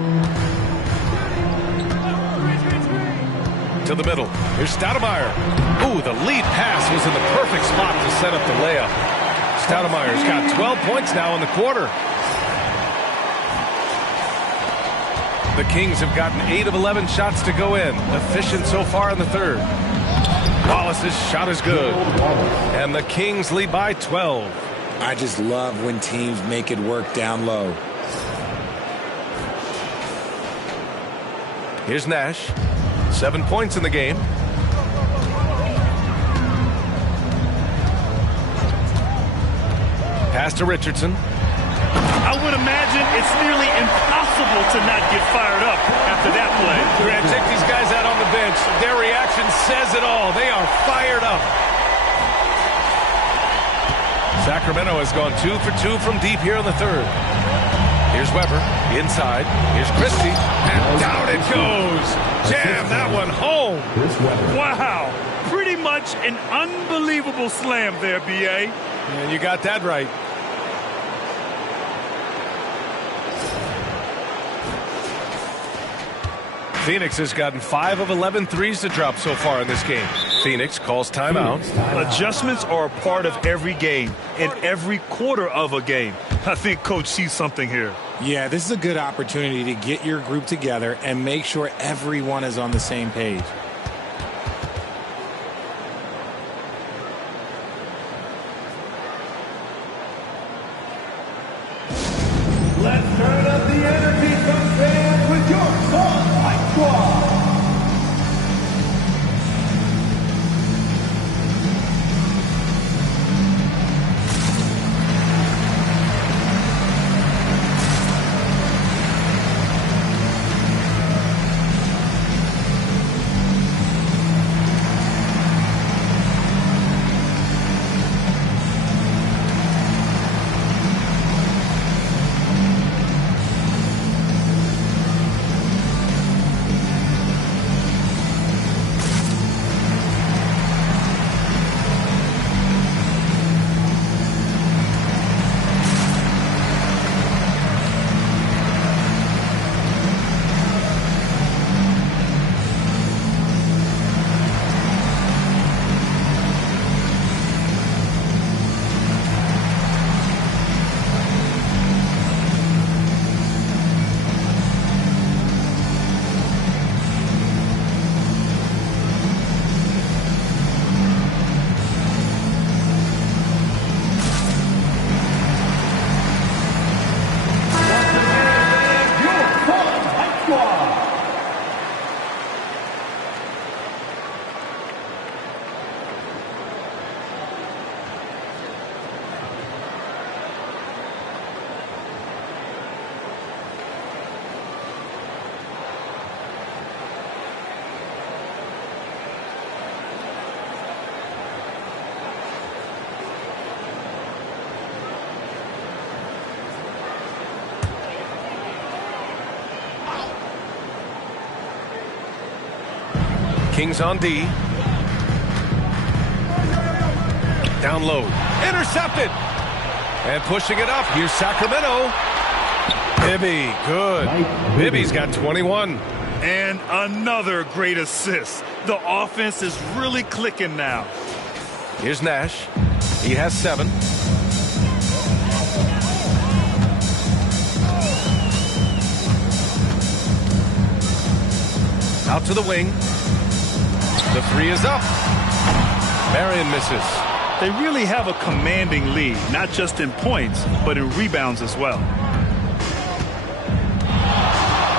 To the middle. Here's Stoudemire. Ooh, the lead pass was in the perfect spot to set up the layup. Stoudemire's got 12 points now in the quarter. The Kings have gotten 8 of 11 shots to go in. Efficient so far in the third. Wallace's shot is good. And the Kings lead by 12. I just love when teams make it work down low. Here's Nash. 7 points in the game. Pass to Richardson. I would imagine it's nearly impossible to not get fired up after that play. Grant, check these guys out on the bench. Their reaction says it all. They are fired up. Sacramento has gone 2 for 2 from deep here in the third. Here's Weber inside. Here's Christie. And down it goes. Jam that one home. Wow. Pretty much an unbelievable slam there, B.A. And you got that right. Phoenix has gotten 5 of 11 threes to drop so far in this game. Phoenix calls timeout. Adjustments are a part of every game and every quarter of a game. I think Coach sees something here. Yeah, this is a good opportunity to get your group together and make sure everyone is on the same page. Let's turn up the energy, some fans, with your Sun Light Squad. Kings on D. Down low. Intercepted. And pushing it up. Here's Sacramento. Bibby, good. Bibby's got 21. And another great assist. The offense is really clicking now. Here's Nash. He has 7. Out to the wing. The 3 is up. Marion misses. They really have a commanding lead, not just in points, but in rebounds as well.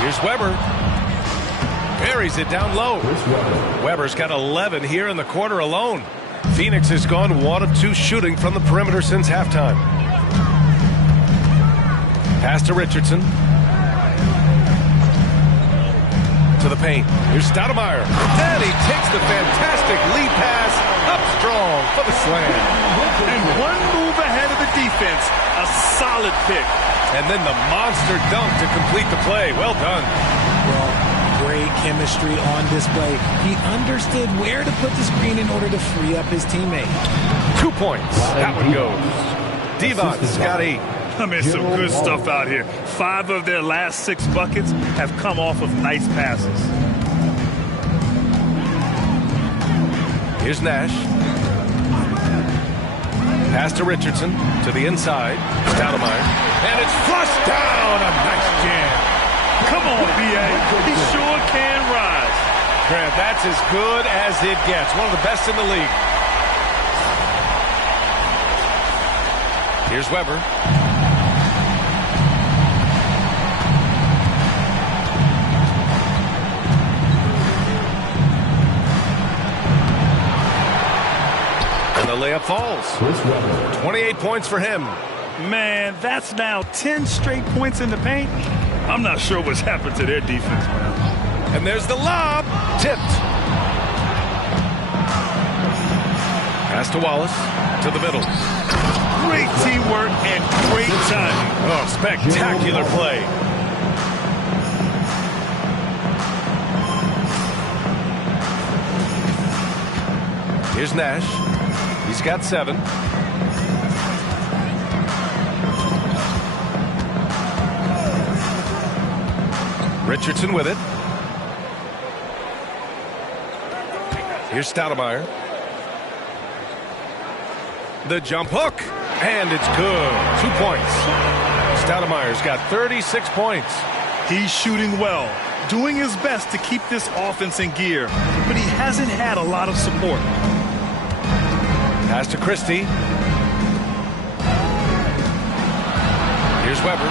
Here's Weber. Buries it down low. Weber's got 11 here in the quarter alone. Phoenix has gone 1 of 2 shooting from the perimeter since halftime. Pass to Richardson. To the paint. Here's Stoudemire. And he takes the fantastic lead pass up strong for the slam. And 1 move ahead of the defense. A solid pick. And then the monster dunk to complete the play. Well done. Well, great chemistry on display. He understood where to put the screen in order to free up his teammate. 2 points. That one goes. Devon's got 8. I mean, some good stuff out here. 5 of their last 6 buckets have come off of nice passes. Here's Nash. Pass to Richardson. To the inside. Stoudemire. And it's flushed down. A nice jam. Come on, B.A. He sure can rise. Grant, that's as good as it gets. One of the best in the league. Here's Weber. And the layup falls. 28 points for him. Man, that's now 10 straight points in the paint. I'm not sure what's happened to their defense, man. And there's the lob. Tipped. Pass to Wallace. To the middle. Great teamwork and great timing. Oh, spectacular play. Here's Nash. He's got 7. Richardson with it. Here's Stoudemire. The jump hook, and it's good. 2 points. Stoudemire's got 36 points. He's shooting well, doing his best to keep this offense in gear, but he hasn't had a lot of support. Pass to Christie. Here's Weber.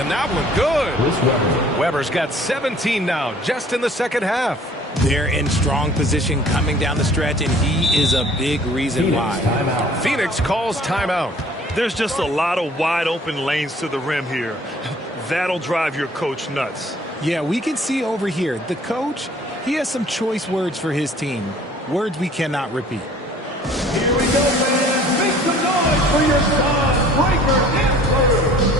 And that one good. Weber's got 17 now, just in the second half. They're in strong position coming down the stretch, and he is a big reason why. Phoenix calls timeout. There's just a lot of wide open lanes to the rim here. That'll drive your coach nuts. Yeah, we can see over here, the coach, he has some choice words for his team. Words we cannot repeat. Here we go, fans. Make some noise for your son, Breaker Dantzler.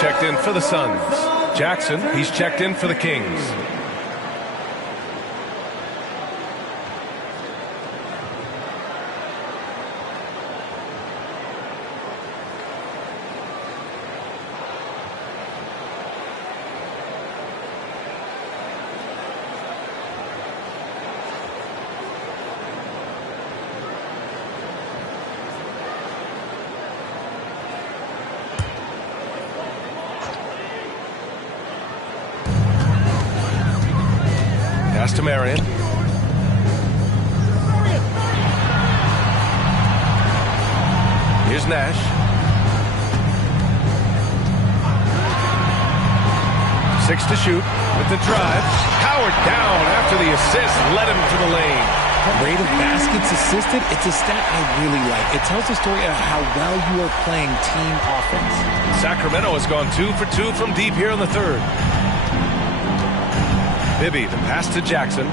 Checked in for the Suns. Jackson, he's checked in for the Kings. Pass to Marion. Here's Nash. Six to shoot with the drive. Howard down after the assist led him to the lane. Rate of baskets assisted, it's a stat I really like. It tells the story of how well you are playing team offense. Sacramento has gone 2 for 2 from deep here in the third. Bibby, the pass to Jackson.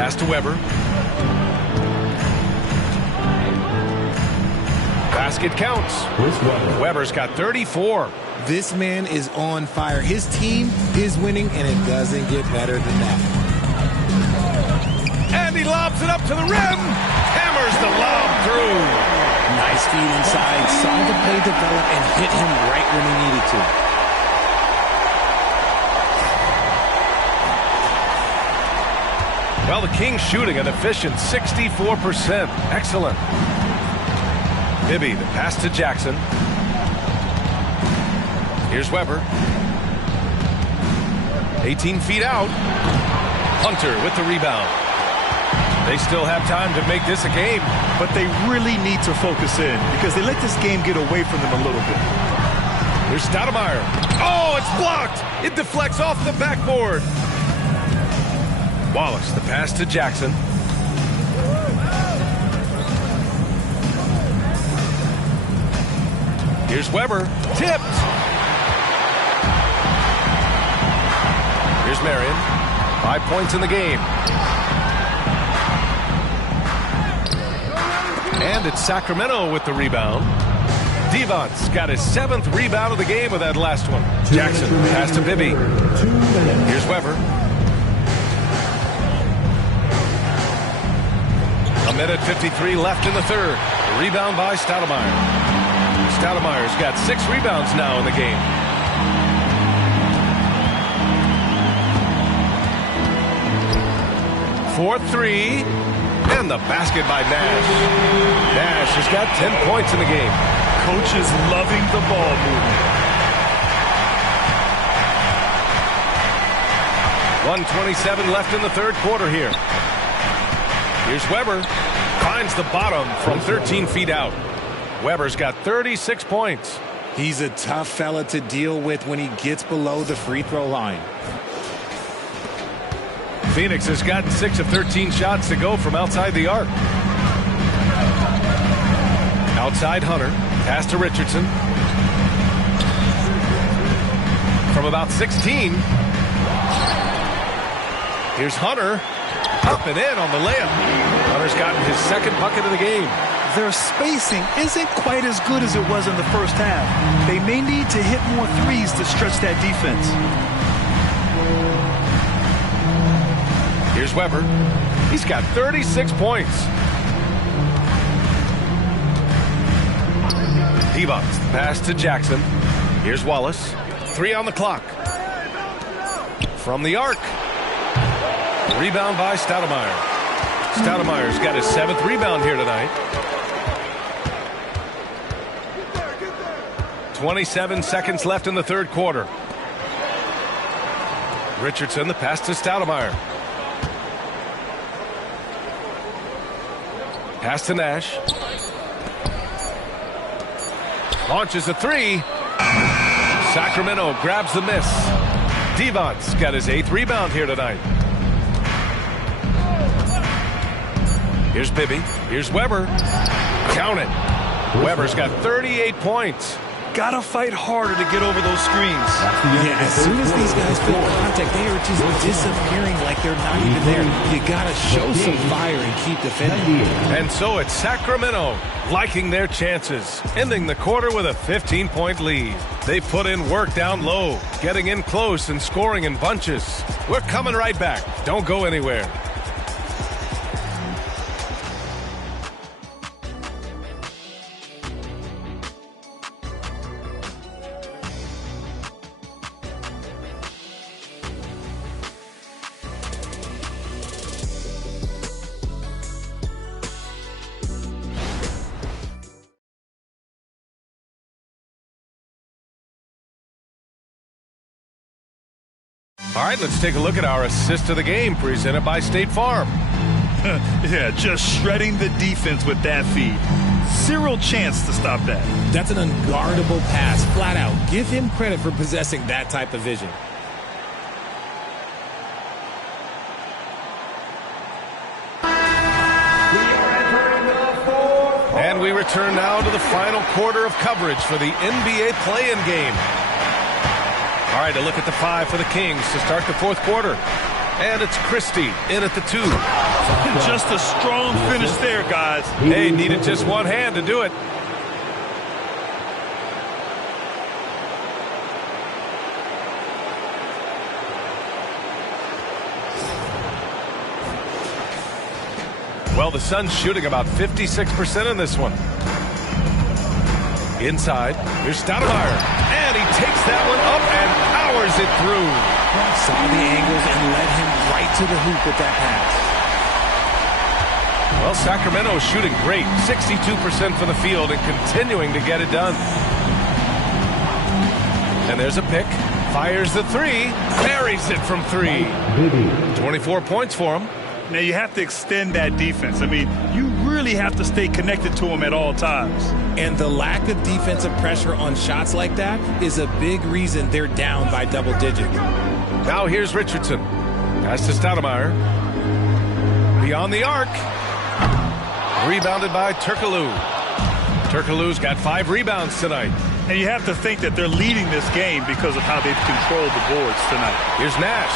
Pass to Weber. Basket counts. Weber's got 34. This man is on fire. His team is winning, and it doesn't get better than that. And he lobs it up to the rim. Hammers the lob through. Nice feed inside. Saw the play develop and hit him right when he needed to. Well, the Kings shooting an efficient 64%. Excellent. Bibby, the pass to Jackson. Here's Weber. 18 feet out. Hunter with the rebound. They still have time to make this a game. But they really need to focus in because they let this game get away from them a little bit. Here's Stoudemire. Oh, it's blocked. It deflects off the backboard. Wallace, the pass to Jackson. Here's Weber. Tipped. Here's Marion. 5 points in the game. And it's Sacramento with the rebound. Devon's got his 7th rebound of the game with that last one. Jackson, pass to Bibby. Here's Weber. A minute 53 left in the third. A rebound by Stoudemire. Stoudemire's got 6 rebounds now in the game. for three. And the basket by Nash. Nash has got 10 points in the game. Coach is loving the ball movement. 1:27 left in the third quarter here. Here's Weber. Finds the bottom from 13 feet out. Weber's got 36 points. He's a tough fella to deal with when he gets below the free throw line. Phoenix has gotten 6 of 13 shots to go from outside the arc. Outside Hunter. Pass to Richardson. From about 16. Here's Hunter. Up and in on the layup. Hunter's gotten his second bucket of the game. Their spacing isn't quite as good as it was in the first half. They may need to hit more threes to stretch that defense. Here's Weber. He's got 36 points. Divac, pass to Jackson. Here's Wallace. 3 on the clock. From the arc. Rebound by Stoudemire. Stoudemire's got his 7th rebound here tonight. 27 seconds left in the third quarter. Richardson, the pass to Stoudemire. Pass to Nash. Launches a three. Sacramento grabs the miss. Divac's got his 8th rebound here tonight. Here's Bibby. Here's Weber. Count it. Weber's got 38 points. Gotta fight harder to get over those screens. Yeah, as soon as these guys feel contact, they are just disappearing like they're not even there. You gotta show some fire and keep defending. And so it's Sacramento liking their chances, ending the quarter with a 15-point lead. They put in work down low, getting in close and scoring in bunches. We're coming right back. Don't go anywhere. All right, let's take a look at our assist of the game presented by State Farm. Yeah, just shredding the defense with that feed. Zero chance to stop that. That's an unguardable pass, flat out. Give him credit for possessing that type of vision. And we return now to the final quarter of coverage for the NBA play-in game. All right, a look at the 5 for the Kings to start the fourth quarter. And it's Christie in at the 2. Just a strong finish there, guys. Hey, needed just one hand to do it. Well, the Suns shooting about 56% in this one. Inside, here's Stoudemire. And he takes that one up and powers it through. Saw the angles and led him right to the hoop with that pass. Well, Sacramento is shooting great. 62% from the field and continuing to get it done. And there's a pick. Fires the 3. Buries it from 3. 24 points for him. Now, you have to extend that defense. I mean, you really have to stay connected to him at all times. And the lack of defensive pressure on shots like that is a big reason they're down by double digits. Now here's Richardson. Pass to Stoudemire. Beyond the arc. Rebounded by Turkoglu. Turkoglu's got 5 rebounds tonight. And you have to think that they're leading this game because of how they've controlled the boards tonight. Here's Nash.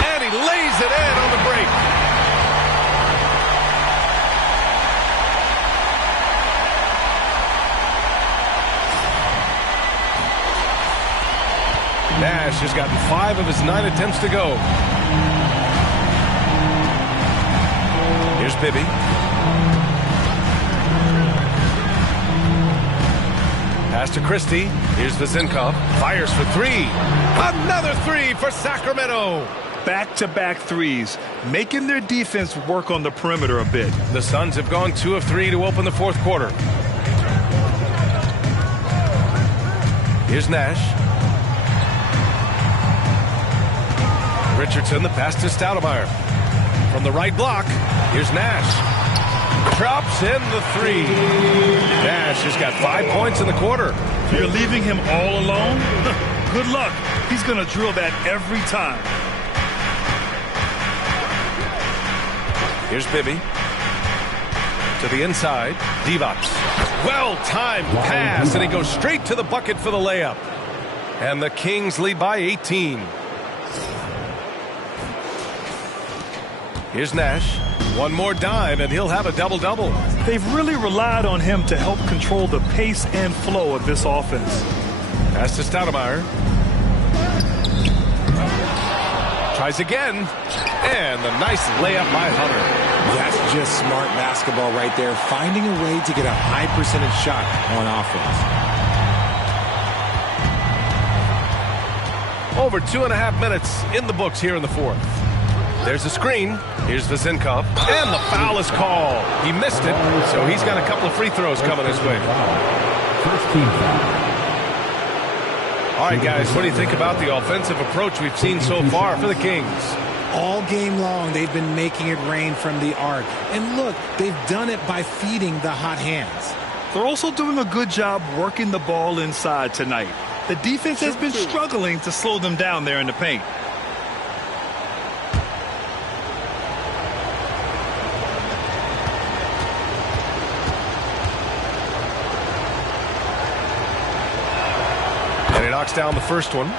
And he lays it in on the break. Nash has gotten 5 of his 9 attempts to go. Here's Bibby. Pass to Christie. Here's Vezenkov. Fires for 3. Another 3 for Sacramento. back-to-back threes, making their defense work on the perimeter a bit. The Suns have gone 2 of 3 to open the fourth quarter. Here's Nash. Richardson, the pass to Stoudemire. From the right block, here's Nash. Drops in the 3. Nash has got 5 points in the quarter. You're leaving him all alone? Good luck. He's going to drill that every time. Here's Bibby. To the inside. Divac. Well-timed pass, and he goes straight to the bucket for the layup. And the Kings lead by 18. Here's Nash. One more dime, and he'll have a double-double. They've really relied on him to help control the pace and flow of this offense. Pass to Stoudemire. Tries again. And a nice layup by Hunter. That's just smart basketball right there, finding a way to get a high percentage shot on offense. Over 2.5 minutes in the books here in the fourth. There's a screen. Here's Vezenkov. And the foul is called. He missed it, so he's got a couple of free throws coming his way. First team foul. All right, guys, what do you think about the offensive approach we've seen so far for the Kings? All game long, they've been making it rain from the arc. And look, they've done it by feeding the hot hands. They're also doing a good job working the ball inside tonight. The defense has been struggling to slow them down there in the paint. And he knocks down the first one.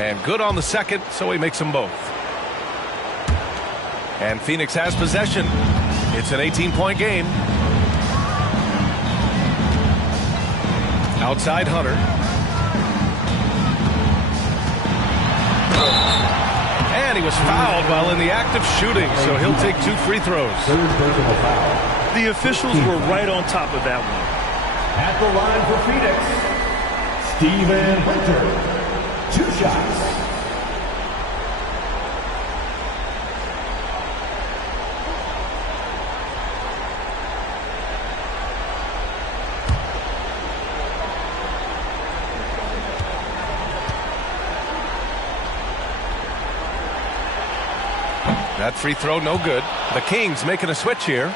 And good on the second, so he makes them both. And Phoenix has possession. It's an 18-point game. Outside Hunter. And he was fouled while in the act of shooting, so he'll take 2 free throws. Third personal foul. The officials were right on top of that one. At the line for Phoenix, Stephen Hunter. 2 shots. That free throw, no good. The Kings making a switch here.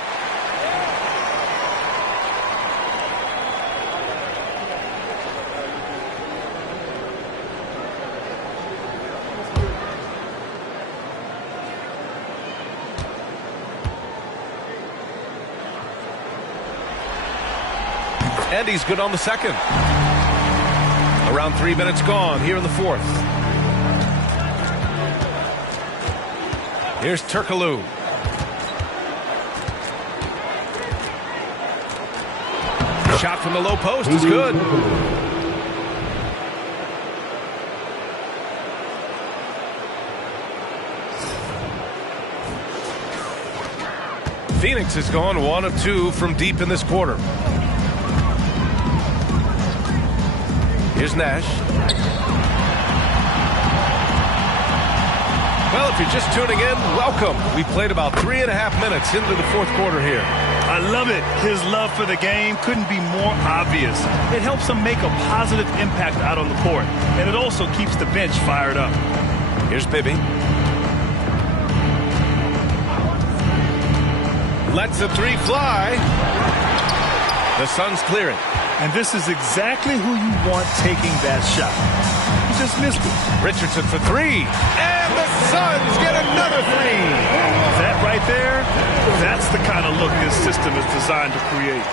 And he's good on the second. Around 3 minutes gone here in the fourth. Here's Turkoglu. Shot from the low post is good. Phoenix has gone 1 of 2 from deep in this quarter. Here's Nash. Well, if you're just tuning in, welcome. We played about 3.5 minutes into the fourth quarter here. I love it. His love for the game couldn't be more obvious. It helps him make a positive impact out on the court, and it also keeps the bench fired up. Here's Bibby. Lets the 3 fly. The Suns clear it. And this is exactly who you want taking that shot. He just missed it. Richardson for 3. And the Suns get another 3. That right there, that's the kind of look this system is designed to create.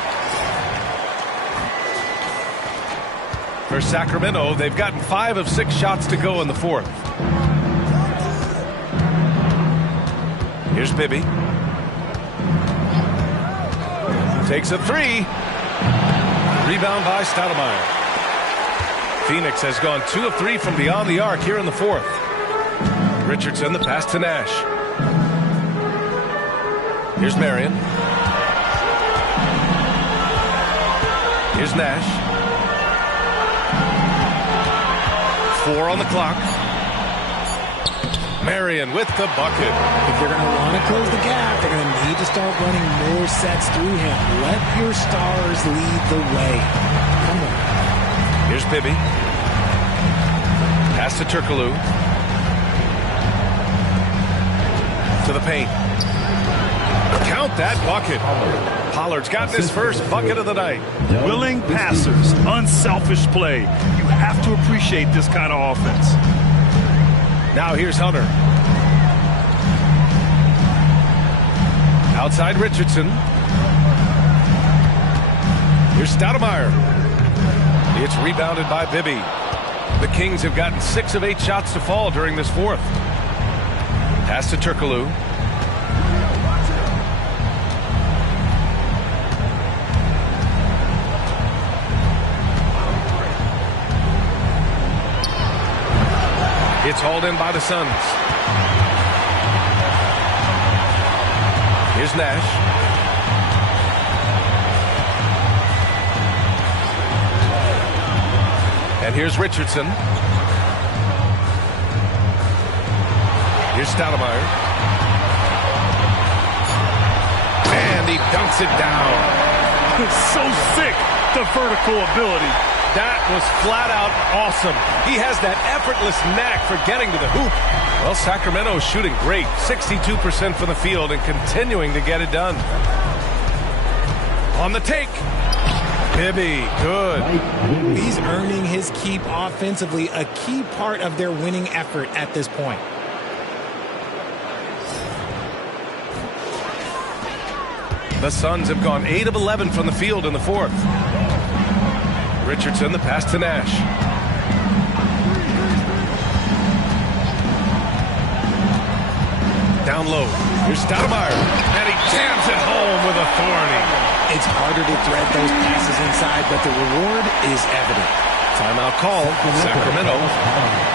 For Sacramento, they've gotten 5 of 6 shots to go in the fourth. Here's Bibby. Takes a three. Rebound by Stoudemire. Phoenix has gone 2 of 3 from beyond the arc here in the fourth. Richardson, the pass to Nash. Here's Marion. Here's Nash. 4 on the clock. Marion with the bucket. If they're going to want to close the gap, they're going to need to start running more sets through him. Let your stars lead the way. Come on. Here's Bibby. Pass to Turkoglu. To the paint. Count that bucket. Pollard's got his first bucket of the night. Willing passers, unselfish play. You have to appreciate this kind of offense. Now here's Hunter. Outside Richardson. Here's Stoudemire. It's rebounded by Bibby. The Kings have gotten 6 of 8 shots to fall during this fourth. Pass to Turkoglu. It's hauled in by the Suns. Here's Nash. And here's Richardson. Here's Stoudemire. And he dunks it down. It's so sick, the vertical ability. That was flat out awesome. He has that effortless knack for getting to the hoop. Well, Sacramento is shooting great. 62% from the field and continuing to get it done. On the take. Bibby, good. He's earning his keep offensively, a key part of their winning effort at this point. The Suns have gone 8 of 11 from the field in the fourth. Richardson, the pass to Nash. Down low. Here's Stoudemire. And he jams it home with authority. It's harder to thread those passes inside, but the reward is evident. Timeout call. Sacramento.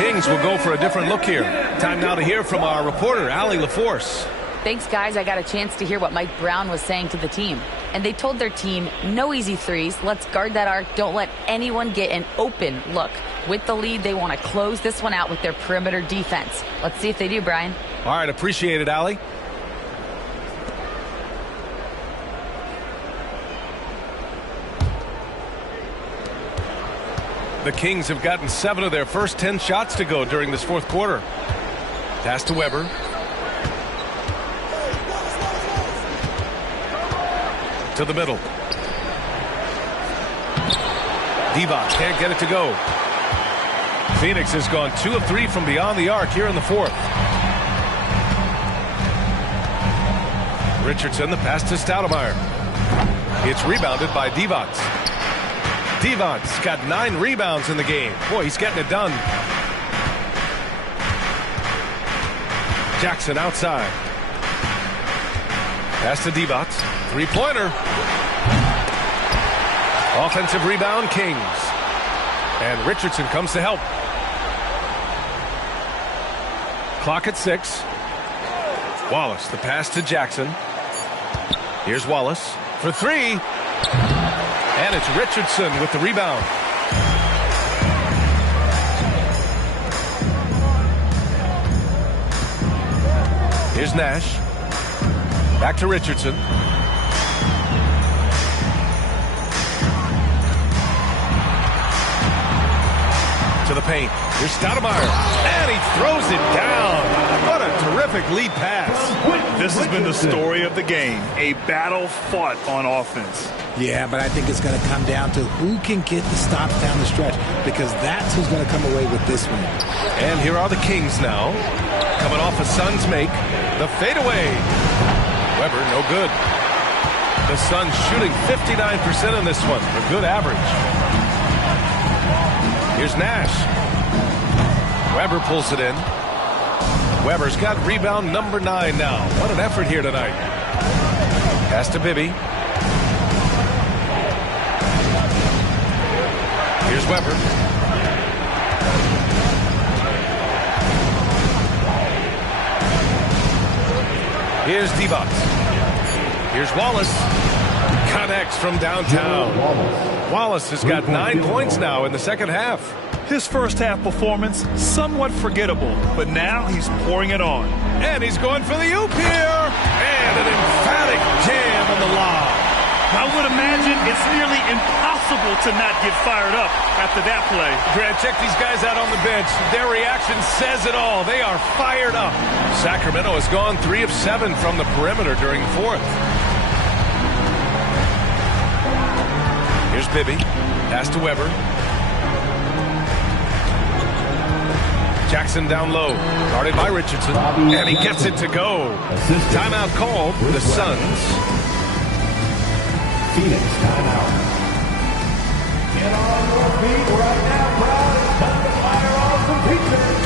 Kings will go for a different look here. Time now to hear from our reporter, Allie LaForce. Thanks, guys. I got a chance to hear what Mike Brown was saying to the team. And they told their team, no easy threes. Let's guard that arc. Don't let anyone get an open look. With the lead, they want to close this one out with their perimeter defense. Let's see if they do, Brian. All right, appreciate it, Allie. The Kings have gotten 7 of their first 10 shots to go during this fourth quarter. Pass to Weber. To the middle. Divac can't get it to go. Phoenix has gone 2 of 3 from beyond the arc here in the fourth. Richardson, the pass to Stoudemire. It's rebounded by Divac. Devon's got 9 rebounds in the game. Boy, he's getting it done. Jackson outside. Pass to Devon. Three-pointer. Offensive rebound, Kings. And Richardson comes to help. Clock at 6. Wallace, the pass to Jackson. Here's Wallace for 3. And it's Richardson with the rebound. Here's Nash. Back to Richardson. To the paint. Here's Stoudemire. And he throws it down. What a terrific lead pass. This has been the story of the game. A battle fought on offense. Yeah, but I think it's going to come down to who can get the stops down the stretch, because that's who's going to come away with this one. And here are the Kings now. Coming off a Suns make. The fadeaway. Weber, no good. The Suns shooting 59% in this one. A good average. Here's Nash. Weber pulls it in. Weber's got rebound number 9 now. What an effort here tonight. Pass to Bibby. Here's Weber. Here's Devon. Here's Wallace. Connects from downtown. Wallace has got 9 points now in the second half. His first half performance, somewhat forgettable, but now he's pouring it on. And he's going for the oop here. And an emphatic jam on the lob. I would imagine it's nearly impossible to not get fired up after that play. Grant, check these guys out on the bench. Their reaction says it all. They are fired up. Sacramento has gone 3 of 7 from the perimeter during the fourth. Here's Bibby. Pass to Weber. Jackson down low. Guarded by Richardson. And he gets it to go. Timeout called. The Suns. Phoenix timeout. Get on your feet right now, crowd. It's time to fire off some pizza.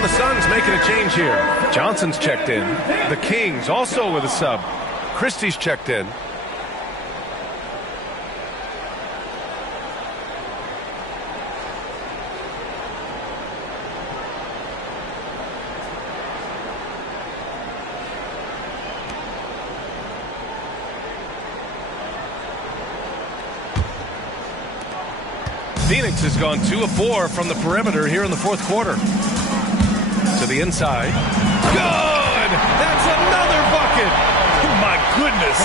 The Suns making a change here. Johnson's checked in. The Kings also with a sub. Christie's checked in. Phoenix has gone 2 of 4 from the perimeter here in the fourth quarter. To the inside. Good! That's another bucket! Oh my goodness!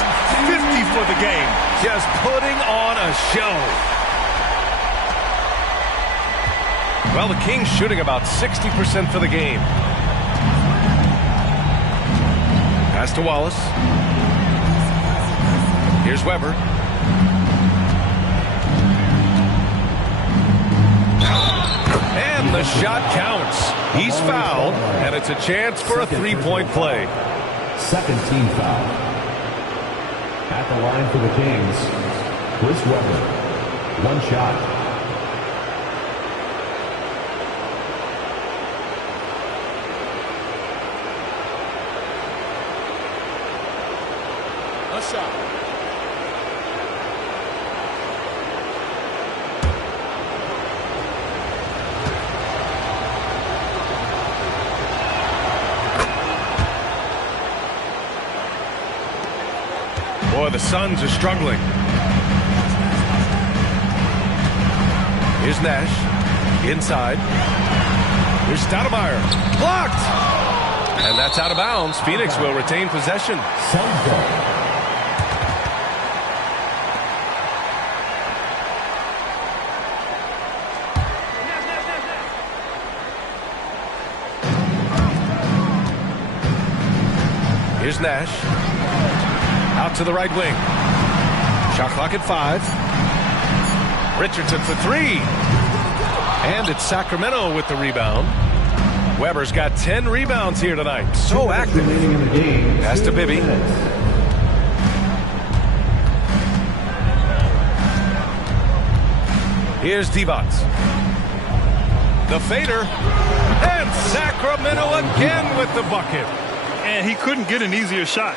50 for the game. Just putting on a show. Well, the Kings shooting about 60% for the game. Pass to Wallace. Here's Weber. And the shot counts. He's fouled, and it's a chance for a three-point play. Second team foul. At the line for the Kings, Chris Webber. One shot. A shot. Boy, the Suns are struggling. Here's Nash. Inside. Here's Stoudemire. Blocked! And that's out of bounds. Phoenix will retain possession. Here's Nash. Out to the right wing. Shot clock at 5. Richardson for 3. And it's Sacramento with the rebound. Weber's got 10 rebounds here tonight. So active. Pass to Bibby. Here's Divac. The fader. And Sacramento again with the bucket. And he couldn't get an easier shot.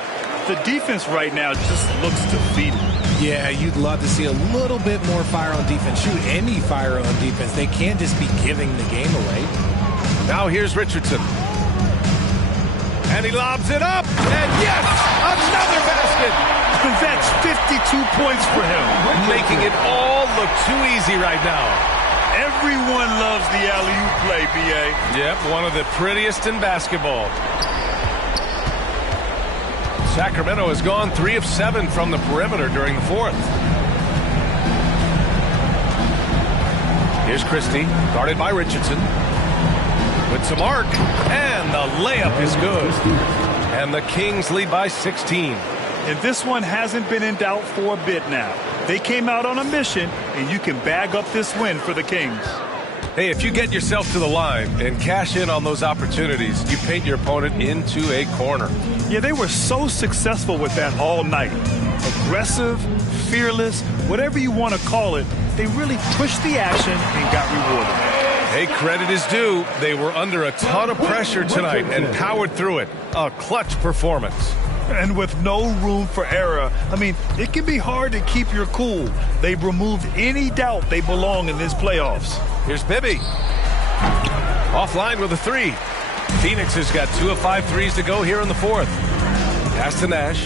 The defense right now just looks defeated. Yeah, you'd love to see a little bit more fire on defense. Shoot, any fire on defense. They can't just be giving the game away. Now here's Richardson. And he lobs it up. And yes, another basket. That's 52 points for him. Making it all look too easy right now. Everyone loves the alley-oop play, B.A. Yep, one of the prettiest in basketball. Sacramento has gone 3 of 7 from the perimeter during the 4th. Here's Christie, guarded by Richardson. With some arc, and the layup is good. And the Kings lead by 16. And this one hasn't been in doubt for a bit now. They came out on a mission, and you can bag up this win for the Kings. Hey, if you get yourself to the line and cash in on those opportunities, you paint your opponent into a corner. Yeah, they were so successful with that all night. Aggressive, fearless, whatever you want to call it, they really pushed the action and got rewarded. Hey, credit is due. They were under a ton of pressure tonight and powered through it. A clutch performance. And with no room for error, I mean, it can be hard to keep your cool. They've removed any doubt they belong in this playoffs. Here's Bibby. Offline with a 3. Phoenix has got 2 of 5 threes to go here in the 4th. Pass to Nash.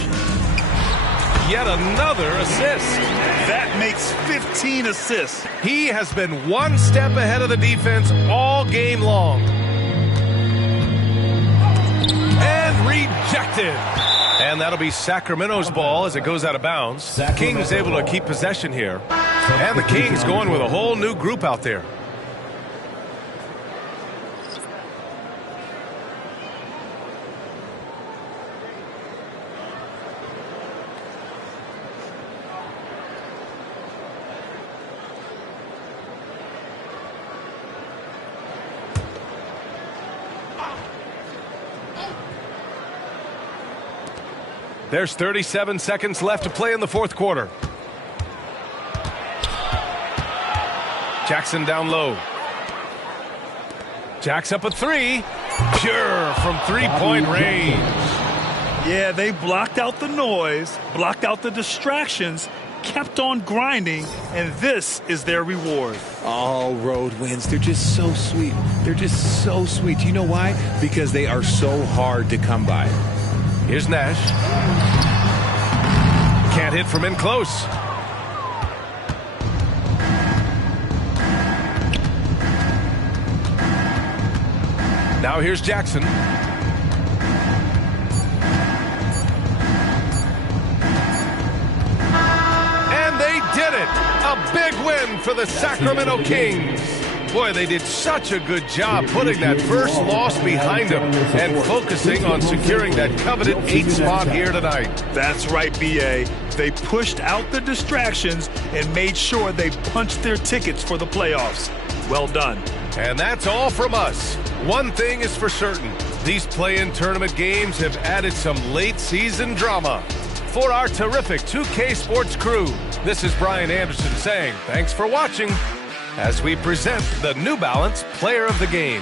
Yet another assist. That makes 15 assists. He has been one step ahead of the defense all game long. And rejected. And that'll be Sacramento's ball as it goes out of bounds. Kings able to keep possession here. And the Kings going with a whole new group out there. There's 37 seconds left to play in the 4th quarter. Jackson down low. Jacks up a 3. Pure from 3-point range. Yeah, they blocked out the noise, blocked out the distractions, kept on grinding, and this is their reward. All road wins. They're just so sweet. They're just so sweet. You know why? Because they are so hard to come by. Here's Nash. Can't hit from in close. Now here's Jackson. And they did it! A big win for the Sacramento Kings. Boy, they did such a good job putting that first loss behind them and focusing on securing that coveted 8th spot here tonight. That's right, B.A. They pushed out the distractions and made sure they punched their tickets for the playoffs. Well done. And that's all from us. One thing is for certain, these play-in tournament games have added some late-season drama. For our terrific 2K Sports crew, this is Brian Anderson saying thanks for watching as we present the New Balance Player of the Game.